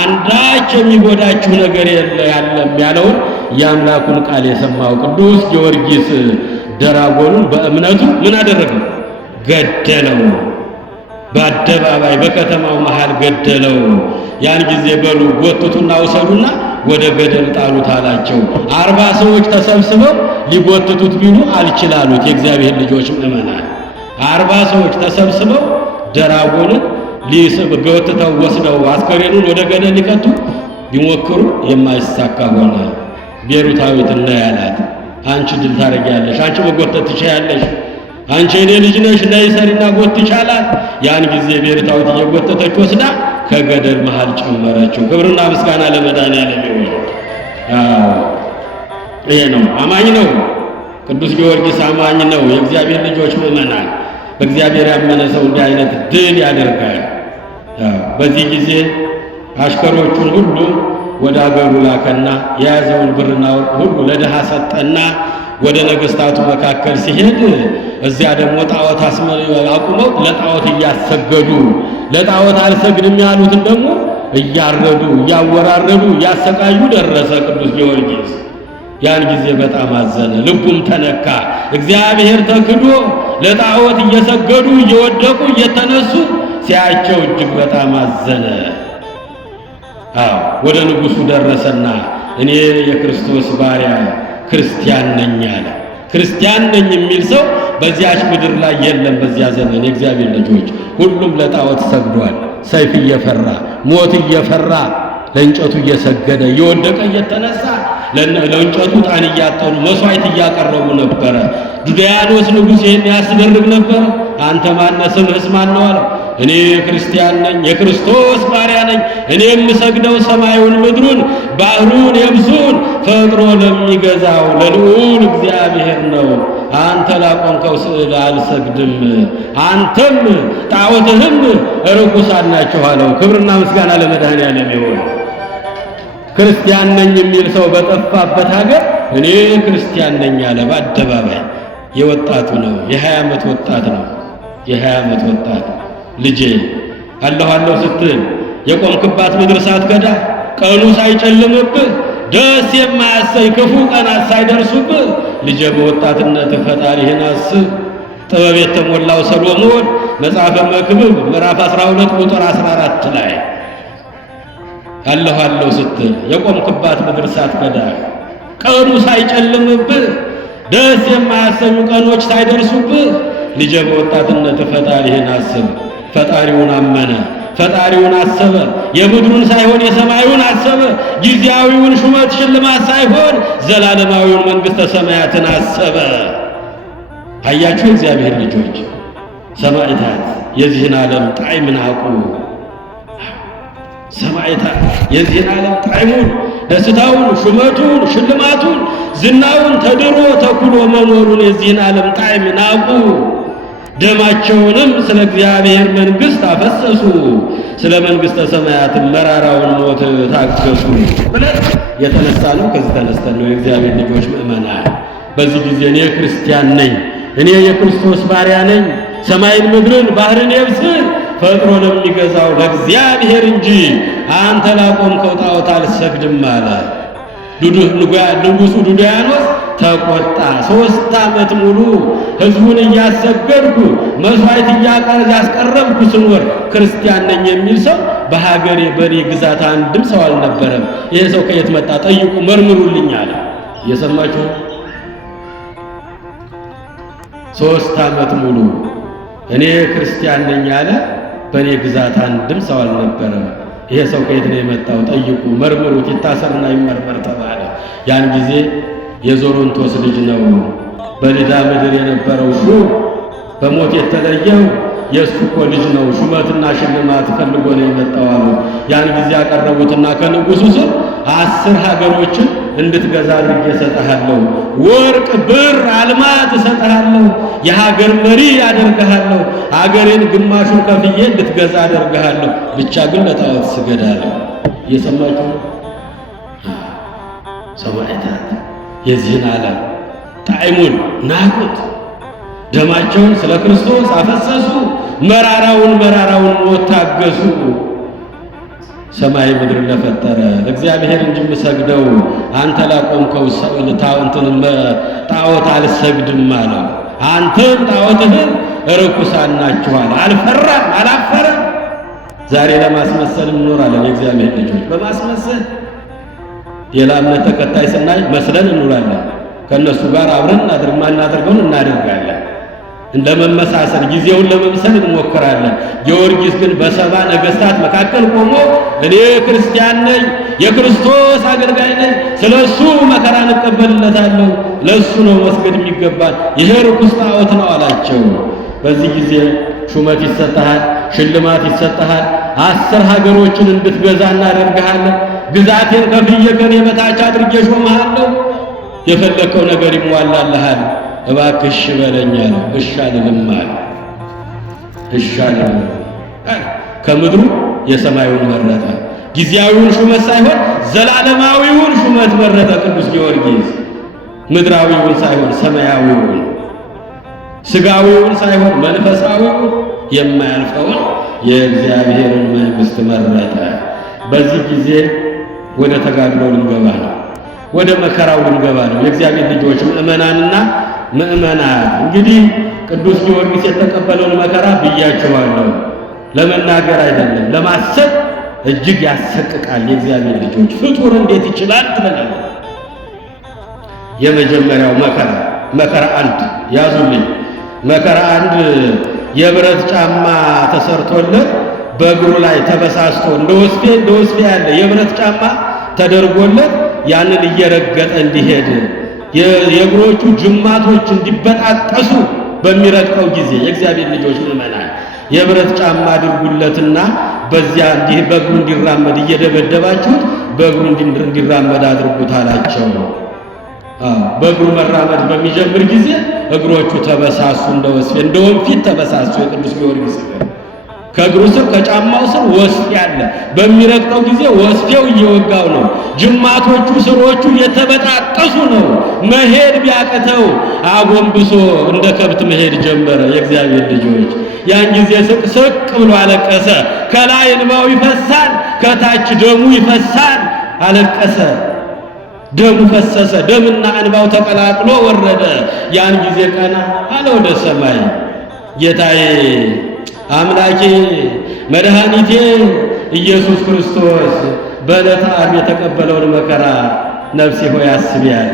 አንዳች የሚጎዳችሁ ነገር ያለም ያለውን የአምላኩን ቃል የሰማው ቅዱስ ጊዮርጊስ ደራጎኑን በእምነቱ ምን አደረገው? ገደለው። በአደባባይ በከተማው መሃል ገደለው። ያን ጊዜ በሉ ጎትቱና ውሰዱና ወደ ገደል ጣሉት አላቸው። 40 ሰዎች ተሰብስበው ሊጎትቱት ቢሉ አልችላሉት። የእግዚአብሔር ልጆች ምእመናን 40 ሰዎች ተሰብስበው ደራጎንን ጎትተው ወስደው አስከሬኑን ወደ ገደል ሊከቱ ቢሞክሩ የማይሳካ ሆነ። ቤሩታዊት እና ያላት አንቺ ድል ታረጊያለሽ፣ አንቺ መጎተት ትችያለሽ፣ አንቺ የኔ ልጅ ነሽ፣ ነይ ሰሪና ጎትች አላት። ያን ጊዜ ቤሩታዊት እየጎተተች ወስዳ ከገደል መሃል ጨመረችው። ክብርና ምስጋና ለመድኃኒዓለም ይሁን። ይሄ ነው አማኝ ነው። ቅዱስ ጊዮርጊስ አማኝ ነው። የእግዚአብሔር ልጆች ምእመናን፣ በእግዚአብሔር ያመነ ሰው እንዲህ አይነት ድል ያደርጋል። በዚህ ጊዜ አሽከሮቹን ሁሉ ወደ አገሩ ላከና የያዘውን ብርና ወርቅ ሁሉ ለድሃ ሰጠና ወደ ነገሥታቱ መካከል ሲሄድ እዚያ ደግሞ ጣዖት አቁመው ለጣዖት እያሰገዱ ለጣዖት አልሰግድም ያሉትን ደግሞ እያረዱ እያወራረዱ እያሰቃዩ ደረሰ ቅዱስ ጊዮርጊስ። ያን ጊዜ በጣም አዘነ፣ ልቡም ተነካ። እግዚአብሔር ተክዶ ለጣዖት እየሰገዱ እየወደቁ እየተነሱ ሲያቸው እጅግ በጣም አዘነ። ወደ ንጉሡ ደረሰና እኔ የክርስቶስ ባሪያ ክርስቲያን ነኝ አለ። ክርስቲያን ነኝ የሚል ሰው በዚያች ምድር ላይ የለም። በዚያ ዘመን የእግዚአብሔር ልጆች ሁሉም ለጣዖት ሰግዷል። ሰይፍ እየፈራ ሞት እየፈራ ለእንጨቱ እየሰገደ እየወደቀ እየተነሳ ለእንጨቱ ዕጣን እያጠኑ መስዋዕት እያቀረቡ ነበረ። ዱድያኖስ ንጉሥ ይህን ያስደርግ ነበር። አንተ ማነህ? ስምህስ ማን ነው አለው። እኔ ክርስቲያን ነኝ፣ የክርስቶስ ባሪያ ነኝ። እኔ የምሰግደው ሰማዩን ምድሩን ባህሩን የብሱን ፈጥሮ ለሚገዛው ለልዑል እግዚአብሔር ነው። አንተ ላቆምከው ስዕል አልሰግድም፣ አንተም ጣዖትህም ርኩሳን ናቸው አለው። ክብርና ምስጋና ለመድኃኒዓለም ይሁን። ክርስቲያን ነኝ የሚል ሰው በጠፋበት ሀገር እኔ ክርስቲያን ነኝ አለ። በአደባባይ የወጣቱ ነው፣ የ20 ዓመት ወጣት ነው። የ20 ዓመት ወጣት ልጄ አለሁ ስትል የቆምክባት ምድር ሳትከዳ ቀኑ ሳይጨልምብህ ደስ የማያሰኝ ክፉ ቀናት ሳይደርሱብህ ልጄ በወጣትነት ፈጣሪህን አስብ። ጥበብ የተሞላው ሰሎሞን መጽሐፈ መክብብ ምዕራፍ 12 ቁጥር 14 ላይ አለሁ ስትል የቆምክባት ምድር ሳትከዳ ቀኑ ሳይጨልምብህ ደስ የማያሰኙ ቀኖች ሳይደርሱብህ ልጄ በወጣትነት ፈጣሪህን አስብ። ፈጣሪውን አመነ፣ ፈጣሪውን አሰበ። የምድሩን ሳይሆን የሰማዩን አሰበ። ጊዜያዊውን ሹመት ሽልማት ሳይሆን ዘላለማዊውን መንግሥተ ሰማያትን አሰበ። አያችሁ እግዚአብሔር ልጆች፣ ሰማዕታት የዚህን ዓለም ጣዕም ናቁ። ሰማዕታት የዚህን ዓለም ጣዕሙን፣ ደስታውን፣ ሹመቱን፣ ሽልማቱን፣ ዝናውን ተድሮ ተኩሎ መኖሩን የዚህን ዓለም ጣዕም ናቁ። ደማቸውንም ስለ እግዚአብሔር መንግሥት አፈሰሱ፣ ስለ መንግሥተ ሰማያትን መራራውን ሞት ታገሱ ብለን የተነሳ ነው። ከዚህ ተነስተን ነው የእግዚአብሔር ልጆች ምእመናን። በዚህ ጊዜ እኔ ክርስቲያን ነኝ፣ እኔ የክርስቶስ ባሪያ ነኝ፣ ሰማይን ምድርን ባህርን የብስን ፈጥሮ ለሚገዛው ለእግዚአብሔር እንጂ አንተ ላቆምከው ጣዖት አልሰግድም አለ። ንጉሡ ዱድያኖስ ተቆጣ። 3 ዓመት ሙሉ ሕዝቡን እያሰገድኩ መስዋዕት እያቀረብኩ ስኖር ክርስቲያን ነኝ የሚል ሰው በሀገሬ በኔ ግዛት አንድም ሰው አልነበረም። ይሄ ሰው ከየት መጣ? ጠይቁ፣ መርምሩልኝ አለ። እየሰማችሁ 3 ዓመት ሙሉ እኔ ክርስቲያን ነኝ አለ። በኔ ግዛት አንድም ሰው አልነበረም። ይሄ ሰው ከየት ነው የመጣው? ጠይቁ፣ መርምሩት፣ ይታሰርና ይመርመር ተባለ። ያን ጊዜ የዞሮንቶስ ልጅ ነው በልዳ ምድር የነበረው ሹም በሞት የተለየው የእሱ እኮ ልጅ ነው፣ ሹመትና ሽልማት ፈልጎ ነው የመጣው አሉ። ያን ጊዜ ያቀረቡትና ከንጉሡ ስር 10 ሀገሮችን እንድትገዛ አድርጌ እሰጥሃለሁ፣ ወርቅ፣ ብር፣ አልማዝ እሰጥሃለሁ፣ የሀገር መሪ አደርግሃለሁ፣ ሀገሬን ግማሹን ከፍዬ እንድትገዛ አደርግሃለሁ፣ ብቻ ግን ለጣዖት ስገድ አለው። እየሰማችሁ ሰማዕታት የዚህን ዓለም ጣዕሙን ናቁት። ደማቸውን ስለ ክርስቶስ አፈሰሱ። መራራውን ሞት ታገሱ። ሰማይ ምድር ለፈጠረ ለእግዚአብሔር እንጂ የምሰግደው አንተ ላቆምከው ጣዖት አልሰግድም አለው። አንተም ጣዖትህን ርኩሳን ናችኋል። አልፈራም፣ አላፈረም። ዛሬ ለማስመሰል እንኖራለን። የእግዚአብሔር ልጆች በማስመሰል ሌላ እምነት ተከታይ ስናይ መስለን እንኖራለን። ከእነሱ ጋር አብረን ማናደርገውን እናደርጋለን። ለመመሳሰል ጊዜውን ለመምሰል እንሞክራለን። ጊዮርጊስ ግን በሰባ ነገሥታት መካከል ቆሞ እኔ ክርስቲያን ነኝ፣ የክርስቶስ አገልጋይ ነኝ፣ ስለሱ መከራ እንቀበልለታለሁ፣ ለሱ ነው መስገድ የሚገባል፣ ይሄ ርኩስ ጣዖት ነው አላቸው። በዚህ ጊዜ ሹመት ይሰጥሃል፣ ሽልማት ይሰጥሃል፣ 10 ሀገሮችን እንድትገዛ እናደርግሃለን፣ ግዛቴን ከፍዬ ከኔ በታች አድርጌ ሾመሃለሁ፣ የፈለከው ነገር ይሟላልሃል፣ እባክህ እሺ በለኝ አለው። እሺ አልልም አለ። እሺ አልልም ከምድሩ የሰማዩን መረጠ። ጊዜያዊውን ሹመት ሳይሆን ዘላለማዊውን ሹመት መረጠ ቅዱስ ጊዮርጊስ። ምድራዊውን ሳይሆን ሰማያዊውን፣ ስጋዊውን ሳይሆን መንፈሳዊውን፣ የማያልፈውን የእግዚአብሔርን መንግሥት መረጠ። በዚህ ጊዜ ወደ ተጋድሎ ልንገባ ነው። ወደ መከራው ልንገባ ነው። የእግዚአብሔር ልጆች ምእመናንና ምእመናት እንግዲህ ቅዱስ ጊዮርጊስ የተቀበለውን መከራ ብያችኋለሁ። ለመናገር አይደለም ለማሰብ እጅግ ያሰቅቃል። የእግዚአብሔር ልጆች ፍጡር እንዴት ይችላል ትላለህ። የመጀመሪያው መከራ 1 ያዙልኝ። መከራ 1 የብረት ጫማ ተሰርቶለት በእግሩ ላይ ተበሳስቶ እንደ ወስፌ ያለ የብረት ጫማ ተደርጎለት ያንን እየረገጠ እንዲሄድ የእግሮቹ ጅማቶች እንዲበጣጠሱ በሚረግጠው ጊዜ የእግዚአብሔር ልጆች ምእመናን የብረት ጫማ አድርጉለትና በዚያ እንዲህ በእግሩ እንዲራመድ እየደበደባችሁት በእግሩ እንዲራመድ አድርጉት አላቸው። በእግሩ መራመድ በሚጀምር ጊዜ እግሮቹ ተበሳሱ፣ እንደ ወንፊት ተበሳሱ። የቅዱስ ጊዮርጊስ ከእግሩ ስር ከጫማው ስር ወስፌ አለ። በሚረግጠው ጊዜ ወስፌው እየወጋው ነው። ጅማቶቹ ስሮቹ የተበጣጠሱ ነው። መሄድ ቢያቅተው አጎንብሶ እንደ ከብት መሄድ ጀመረ። የእግዚአብሔር ልጆች ያን ጊዜ ስቅ ብሎ አለቀሰ። ከላይ እንባው ይፈሳል፣ ከታች ደሙ ይፈሳል። አለቀሰ፣ ደሙ ፈሰሰ። ደምና እንባው ተቀላቅሎ ወረደ። ያን ጊዜ ቀና አለ ወደ ሰማይ። ጌታዬ አምላኬ መድኃኒቴ ኢየሱስ ክርስቶስ በዕለተ ዓርብ የተቀበለውን መከራ ነፍሴ ሆይ አስቢ አለ።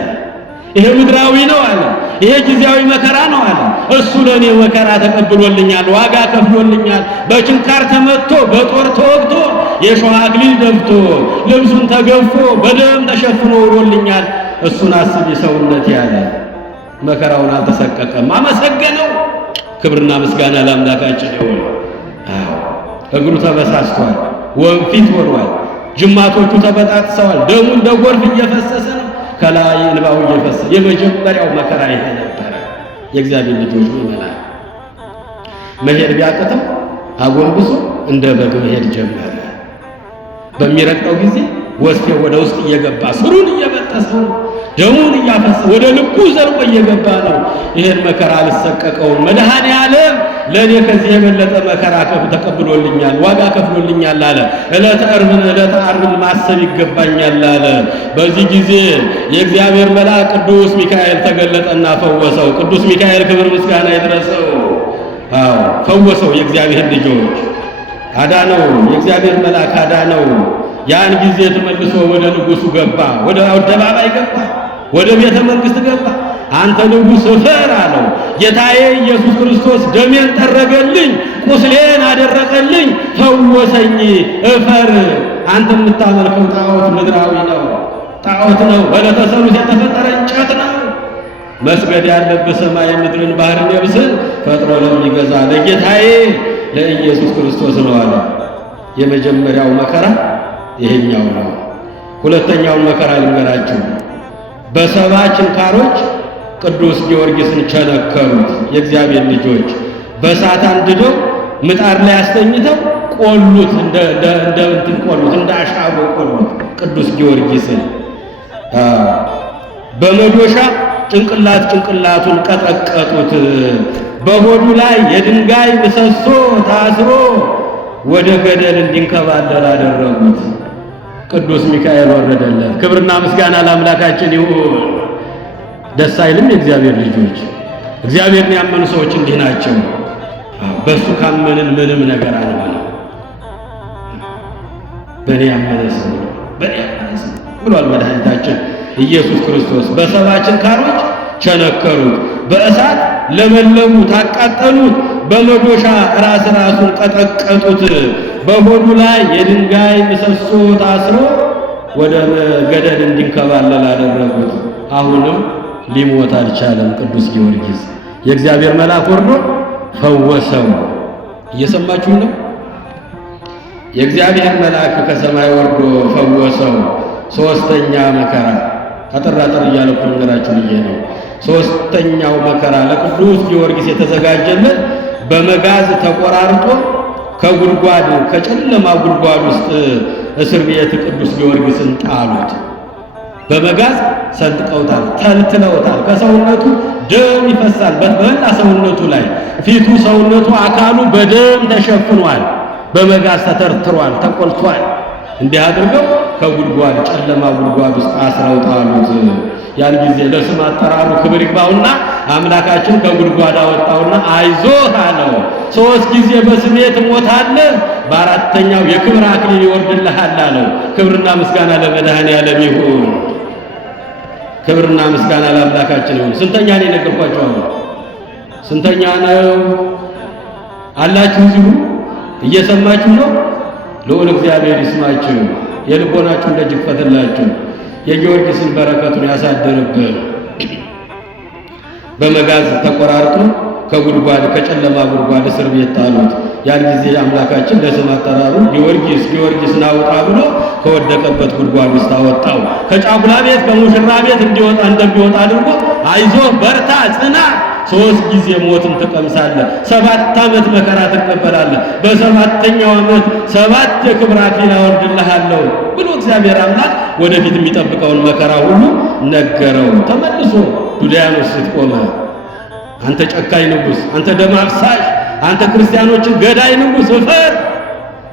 ይሄ ምድራዊ ነው አለ። ይሄ ጊዜያዊ መከራ ነው አለ። እሱ ለኔ መከራ ተቀብሎልኛል፣ ዋጋ ከፍሎልኛል። በችንካር ተመትቶ በጦር ተወግቶ የሾህ አክሊል ደፍቶ ልብሱን ተገፎ በደም ተሸፍኖ ውሎልኛል። እሱን አስቢ ሰውነቴ አለ። መከራውን አልተሰቀቀም፣ አመሰገነው። ክብርና ምስጋና ለአምላካችን ይሁን። እግሩ ተበሳስቷል፣ ወንፊት ሆኗል፣ ጅማቶቹ ተበጣጥሰዋል። ደሙ እንደ ጎርፍ እየፈሰሰ ነው፣ ከላይ እንባው እየፈሰሰ። የመጀመሪያው መከራ ይሄ ነበረ። የእግዚአብሔር ልጆች ምእመናን መሄድ ቢያቅተው አጎንብሶ እንደ በግ መሄድ ጀመረ። በሚረግጠው ጊዜ ወስፌ ወደ ውስጥ እየገባ ስሩን እየበጠሰው ደሙን እያፈሰ ወደ ልቡ ዘልቆ እየገባ ነው። ይሄን መከራ አልሰቀቀውም። መድኃኔ ዓለም ለእኔ ከዚህ የበለጠ መከራ ተቀብሎልኛል፣ ዋጋ ከፍሎልኛል አለ። ዕለተ ዓርብን ማሰብ ይገባኛል አለ። በዚህ ጊዜ የእግዚአብሔር መልአክ ቅዱስ ሚካኤል ተገለጠና ፈወሰው። ቅዱስ ሚካኤል ክብር ምስጋና ይድረሰው። ፈወሰው። የእግዚአብሔር ልጆች አዳነው። የእግዚአብሔር መልአክ አዳነው። ያን ጊዜ ተመልሶ ወደ ንጉሱ ገባ፣ ወደ አደባባይ ገባ፣ ወደ ቤተ መንግሥት ገባ። አንተ ንጉሥ እፈር አለው። ጌታዬ ኢየሱስ ክርስቶስ ደሜን ጠረገልኝ፣ ቁስሌን አደረቀልኝ፣ ፈወሰኝ። እፈር። አንተ የምታመልከው ጣዖት ምድራዊ ነው፣ ጣዖት ነው፣ በዕለተ ሰሉስ የተፈጠረ እንጨት ነው። መስገድ ያለበት ሰማይ ምድርን ባህርን የብስን ፈጥሮ ለሚገዛ ለጌታዬ ለኢየሱስ ክርስቶስ ነው አለ። የመጀመሪያው መከራ ይሄኛው ነው። ሁለተኛው መከራ ልንገራችሁ። በሰባ ችንካሮች ቅዱስ ጊዮርጊስን ቸነከሩት። የእግዚአብሔር ልጆች በእሳት አንድደው ምጣድ ላይ አስተኝተው ቆሉት። እንደ እንትን ቆሉት፣ እንደ አሻቦ ቆሉት ቅዱስ ጊዮርጊስን። በመዶሻ ጭንቅላቱን ቀጠቀጡት። በሆዱ ላይ የድንጋይ ምሰሶ ታስሮ ወደ ገደል እንዲንከባለል አደረጉት። ቅዱስ ሚካኤል ወረደለት። ክብርና ምስጋና ለአምላካችን ይሁን። ደስ አይልም? የእግዚአብሔር ልጆች፣ እግዚአብሔርን ያመኑ ሰዎች እንዲህ ናቸው። በእሱ ካመንን ምንም ነገር አንሆንም። በእኔ ያመነ ሰው ብሏል መድኃኒታችን ኢየሱስ ክርስቶስ። በሰባ ችንካሮች ቸነከሩት፣ በእሳት ለመለሙት፣ አቃጠሉት፣ በመዶሻ ራሱን ቀጠቀጡት። በሆዱ ላይ የድንጋይ ምሰሶ ታስሮ ወደ ገደል እንዲንከባለል አደረጉት። አሁንም ሊሞት አልቻለም። ቅዱስ ጊዮርጊስ የእግዚአብሔር መልአክ ወርዶ ፈወሰው። እየሰማችሁ ነው? የእግዚአብሔር መልአክ ከሰማይ ወርዶ ፈወሰው። ሶስተኛ መከራ አጠር እያለኩ ልንገራችሁ ብዬ ነው። ሶስተኛው መከራ ለቅዱስ ጊዮርጊስ የተዘጋጀለት በመጋዝ ተቆራርጦ ከጉድጓድ ከጨለማ ጉድጓድ ውስጥ እስር ቤት ቅዱስ ጊዮርጊስን ጣሉት። በመጋዝ ሰንጥቀውታል፣ ተልትለውታል። ከሰውነቱ ደም ይፈሳል። በመላ ሰውነቱ ላይ ፊቱ፣ ሰውነቱ፣ አካሉ በደም ተሸፍኗል። በመጋዝ ተተርትሯል፣ ተቆልቷል። እንዲህ አድርገው ከጉድጓድ ጨለማ ጉድጓድ ውስጥ አስረው ጣሉት። ያን ጊዜ ለስም አጠራሩ ክብር ይግባውና አምላካችን ከጉድጓድ አወጣውና አይዞህ አለው። 3 ጊዜ በስሜ ትሞታለህ፣ በአራተኛው የክብር አክሊል ይወርድልሃል አለው። ክብርና ምስጋና ለመድኃኔዓለም ይሁን። ክብርና ምስጋና ለአምላካችን ይሁን። ስንተኛ ነው የነገርኳችሁ? ስንተኛ ነው አላችሁ? እዚሁ እየሰማችሁ ነው? ልዑል እግዚአብሔር ይስማችሁ፣ የልቦናችሁን ደጅ ይክፈትላችሁ፣ የጊዮርጊስን በረከቱን ያሳድርብን። በመጋዝ ተቆራርጦ ከጉድጓድ ከጨለማ ጉድጓድ እስር ቤት ጣሉት። ያን ጊዜ አምላካችን ለስም አጠራሩ ጊዮርጊስ ናውጣ ብሎ ከወደቀበት ጉድጓድ ውስጥ አወጣው። ከጫጉላ ቤት ከሙሽራ ቤት እንደሚወጣ አድርጎ አይዞህ በርታ ጽና፣ 3 ጊዜ ሞትን ትቀምሳለህ፣ 7 ዓመት መከራ ትቀበላለህ፣ በ7ኛው ዓመት 7 የክብር አክሊል አወርድልሃለሁ ብሎ እግዚአብሔር አምላክ ወደፊት የሚጠብቀውን መከራ ሁሉ ነገረው። ተመልሶ ዱልያኖስ ስትቆመ አንተ ጨካኝ ንጉሥ፣ አንተ ደም አፍሳሽ፣ አንተ ክርስቲያኖችን ገዳይ ንጉሥ እፈር!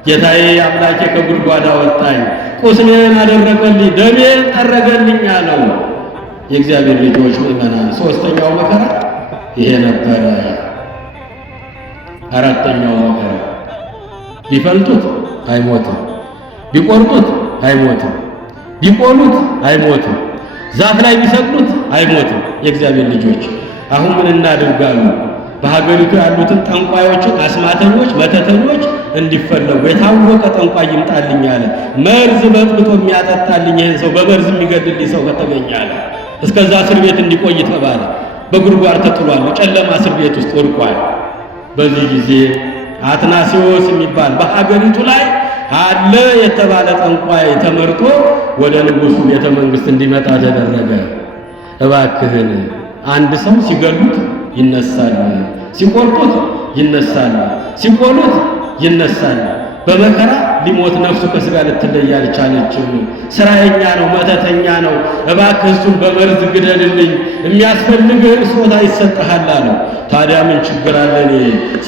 ጌታዬ አምላኬ ከጉድጓድ አወጣኝ፣ ቁስሌን አደረገልኝ፣ ደሜን ጠረገልኝ አለው። የእግዚአብሔር ልጆች ምእመናን፣ 3ኛው መከራ ይሄ ነበረ። 4ኛው መከራ ቢፈልጡት አይሞትም፣ ቢቆርጡት አይሞትም፣ ቢቆሉት አይሞትም፣ ዛፍ ላይ ቢሰቅሉት አይሞትም። የእግዚአብሔር ልጆች አሁን ምን እናደርጋሉ? በሀገሪቱ ያሉትን ጠንቋዮችን፣ አስማተኞች፣ መተተኞች እንዲፈለጉ የታወቀ ጠንቋይ ይምጣልኝ አለ። መርዝ በጥብጦ የሚያጠጣልኝ ይህን ሰው በመርዝ የሚገድልኝ ሰው ከተገኘ አለ። እስከዛ እስር ቤት እንዲቆይ ተባለ። በጉድጓድ ተጥሏል። ጨለማ እስር ቤት ውስጥ ወድቋል። በዚህ ጊዜ አትናሲዎስ የሚባል በሀገሪቱ ላይ አለ የተባለ ጠንቋይ ተመርጦ ወደ ንጉሡ ቤተ መንግሥት እንዲመጣ ተደረገ። እባክህን አንድ ሰው ሲገሉት ይነሳል፣ ሲቆርጡት ይነሳል፣ ሲቆሉት ይነሳል። በመከራ ሊሞት ነፍሱ ከሥጋ ልትለይ አልቻለችም። ስራየኛ ነው፣ መተተኛ ነው። እባክህ እሱን በመርዝ ግደልልኝ፣ የሚያስፈልግህን ስጦታ ይሰጥሃል አለው። ታዲያ ምን ችግር አለ? እኔ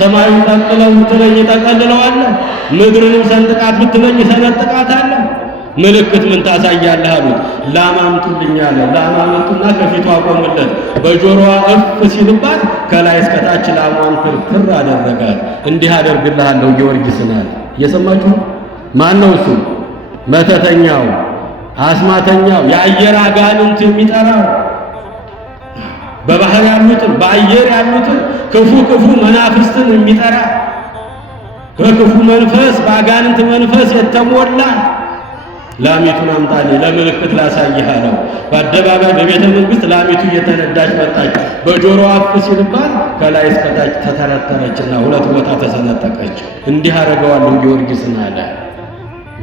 ሰማዩን ጠቅልለው ብትለኝ እጠቀልለዋለሁ፣ ምድርንም ሰንጥቃት ብትለኝ እሰነጥቃታለሁ። ምልክት ምን ታሳያለህ አሉት። ላም አምጡልኝ አለ። ላም አመጡና ከፊቱ አቆሙለት። በጆሮዋ እፍ ሲልባት ከላይ እስከታች ላሟን ትርትር አደረጋት። እንዲህ አደርግልሃለሁ ጊዮርጊስን አለ። እየሰማችሁ ማን ነው እሱ? መተተኛው፣ አስማተኛው፣ የአየር አጋንንት የሚጠራው በባህር ያሉትን በአየር ያሉትን ክፉ መናፍስትን የሚጠራ በክፉ መንፈስ በአጋንንት መንፈስ የተሞላ ላሚቱን አምጣልኝ ለምልክት ላሳይህ አለው። በአደባባይ በቤተ መንግሥት ላሚቱ እየተነዳች መጣች። በጆሮዋ አፍ ሲልባት ከላይ እስከታች ተተረተረችና ሁለት ቦታ ተሰነጠቀች። እንዲህ አደረገዋለሁ ጊዮርጊስን አለ።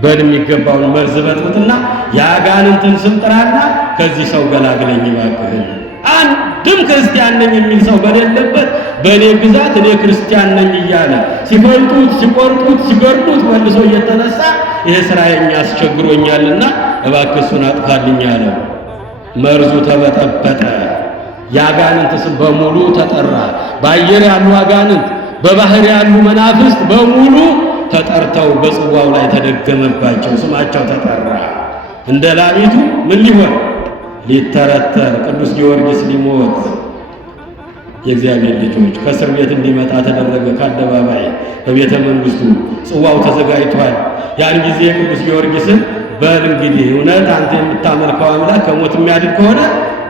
በል የሚገባውን መርዝ በጥብጥና የአጋንንትን ስም ጥራና ከዚህ ሰው ገላግለኝ እባክህን። አንድም ክርስቲያን ነኝ የሚል ሰው በሌለበት በእኔ ግዛት እኔ ክርስቲያን ነኝ እያለ ሲፈልጡት፣ ሲቆርጡት፣ ሲገርዱት መልሶ እየተነሳ ይሄ ስራዬኛ አስቸግሮኛልና እባክህ እሱን አጥፋልኝ አለው። መርዙ ተበጠበጠ። የአጋንንት ስም በሙሉ ተጠራ። በአየር ያሉ አጋንንት፣ በባህር ያሉ መናፍስት በሙሉ ተጠርተው በጽዋው ላይ ተደገመባቸው። ስማቸው ተጠራ። እንደ ላሚቱ ምን ሊሆን ሊተረተር ቅዱስ ጊዮርጊስ ሊሞት የእግዚአብሔር ልጆች ከእስር ቤት እንዲመጣ ተደረገ። ከአደባባይ በቤተ መንግሥቱ ጽዋው ተዘጋጅቷል። ያን ጊዜ ቅዱስ ጊዮርጊስን በል እንግዲህ እውነት አንተ የምታመልከው አምላክ ከሞት የሚያድን ከሆነ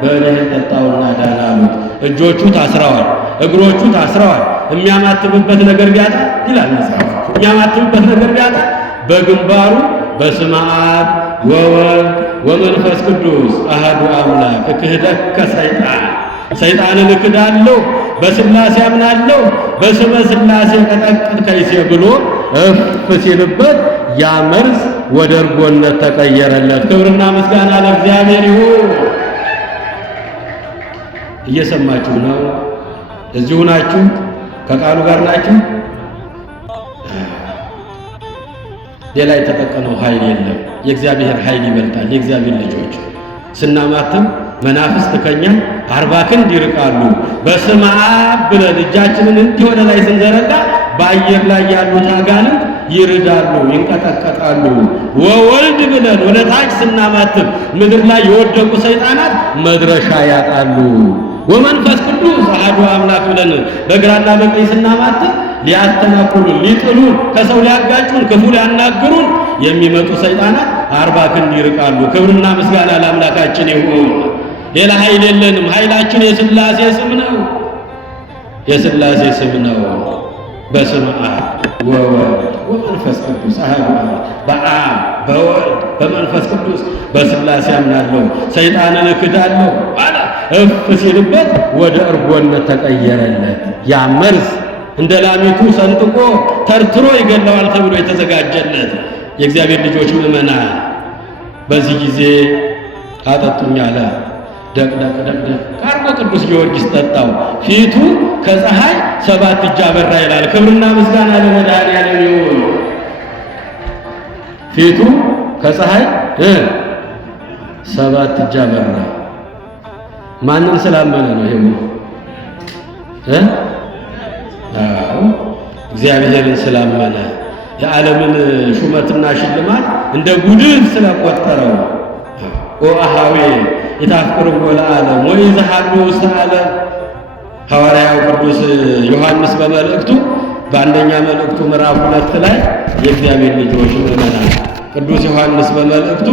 በልህን ጠጣውና ዳን አሉት። እጆቹ ታስረዋል፣ እግሮቹ ታስረዋል። የሚያማትብበት ነገር ቢያጣ ይላል መጽሐፍ፣ የሚያማትብበት ነገር ቢያጣ በግንባሩ በስመ አብ ወወልድ ወመንፈስ ቅዱስ አሐዱ አምላክ እክህደከ ሰይጣን፣ ሰይጣንን እክዳለሁ፣ በሥላሴ አምናለሁ፣ በስመ ሥላሴ ቀጠቅጥ ከይሴ ብሎ እፍ ሲልበት ያ መርዝ ወደ እርጎነት ተቀየረለት። ክብርና ምስጋና ለእግዚአብሔር ይሁን። እየሰማችሁ ነው? እዚሁ ናችሁ? ከቃሉ ጋር ናችሁ? ሌላ የተጠቀመው ኃይል የለም። የእግዚአብሔር ኃይል ይበልጣል። የእግዚአብሔር ልጆች ስናማትም መናፍስት ከኛ 40 ክንድ ይርቃሉ። በስመ አብ ብለን እጃችንን እንዲህ ወደ ላይ ስንዘረጋ በአየር ላይ ያሉት አጋንንት ይርዳሉ፣ ይንቀጠቀጣሉ። ወወልድ ብለን ወደ ታች ስናማትም ምድር ላይ የወደቁ ሰይጣናት መድረሻ ያጣሉ። ወመንፈስ ቅዱስ አሐዱ አምላክ ብለን በግራና በቀኝ ስናማትም ሊያተናኩሉን፣ ሊጥሉን፣ ከሰው ሊያጋጩን፣ ክፉ ሊያናግሩን የሚመጡ ሰይጣናት 40 ክንድ ይርቃሉ። ክብርና ምስጋና ለአምላካችን ይሁን። ሌላ ኃይል የለንም። ኃይላችን የሥላሴ ስም ነው። የሥላሴ ስም ነው። በስመ አብ ወወልድ ወመንፈስ ቅዱስ አሐዱ አምላክ። በአብ በወልድ በመንፈስ ቅዱስ በሥላሴ አምናለሁ፣ ሰይጣንን እክዳለሁ አለ። እፍ ሲልበት ወደ እርጎነት ተቀየረለት። ያ መርዝ እንደ ላሚቱ ሰንጥቆ ተርትሮ ይገለዋል ተብሎ የተዘጋጀለት የእግዚአብሔር ልጆች ምዕመናን፣ በዚህ ጊዜ አጠጡኝ አለ። ደቅደቅ ካርጎ ቅዱስ ጊዮርጊስ ጠጣው። ፊቱ ከፀሐይ 7 እጅ አበራ ይላል። ክብርና ምስጋና ለመድኃኒዓለም ይሁን። ፊቱ ከፀሐይ 7 እጅ አበራ። ማንን ስላመነ ነው? ይሄ እግዚአብሔርን ስላመነ የዓለምን ሹመትና ሽልማት እንደ ጉድፍ ስለቆጠረው ወአሃዌ የታፍቅርዎ ለዓለም ወይዘሃሉ ውስተ ዓለም። ሐዋርያው ቅዱስ ዮሐንስ በመልእክቱ በአንደኛ መልእክቱ ምዕራፍ 2 ላይ የእግዚአብሔር ልጆች ምዕመናን ቅዱስ ዮሐንስ በመልእክቱ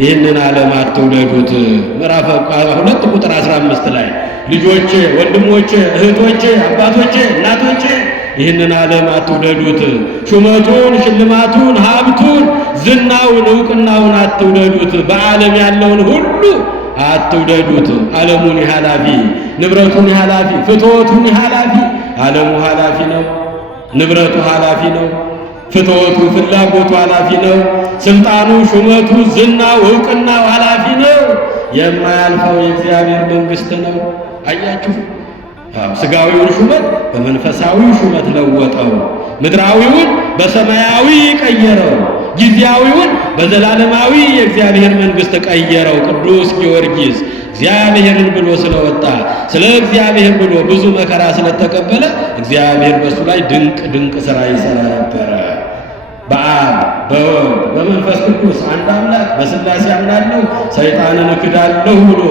ይህንን ዓለም አትውደዱት፣ ምዕራፍ 2 ቁጥር 15 ላይ ልጆቼ፣ ወንድሞቼ፣ እህቶቼ፣ አባቶቼ፣ እናቶቼ ይህንን ዓለም አትውደዱት፣ ሹመቱን፣ ሽልማቱን፣ ሀብቱን፣ ዝናውን፣ ዕውቅናውን አትውደዱት፣ በዓለም ያለውን ሁሉ አትውደዱት። ዓለሙን ኃላፊ፣ ንብረቱን ኃላፊ፣ ፍትወቱን ኃላፊ። ዓለሙ ኃላፊ ነው፣ ንብረቱ ኃላፊ ነው፣ ፍትወቱ ፍላጎቱ ኃላፊ ነው፣ ስልጣኑ፣ ሹመቱ፣ ዝናው፣ ዕውቅናው ኃላፊ ነው። የማያልፈው የእግዚአብሔር መንግሥት ነው። አያችሁ፣ ሥጋዊውን ሹመት በመንፈሳዊ ሹመት ለወጠው፣ ምድራዊውን በሰማያዊ ቀየረው፣ ጊዜያዊውን በዘላለማዊ የእግዚአብሔር መንግሥት ቀየረው። ቅዱስ ጊዮርጊስ እግዚአብሔርን ብሎ ስለወጣ ስለ እግዚአብሔር ብሎ ብዙ መከራ ስለተቀበለ እግዚአብሔር በሱ ላይ ድንቅ ድንቅ ሥራ ይሠራ ነበረ። በአብ በወልድ በመንፈስ ቅዱስ አንድ አምላክ በሥላሴ አምናለሁ ሰይጣንን እክዳለሁ ብሎ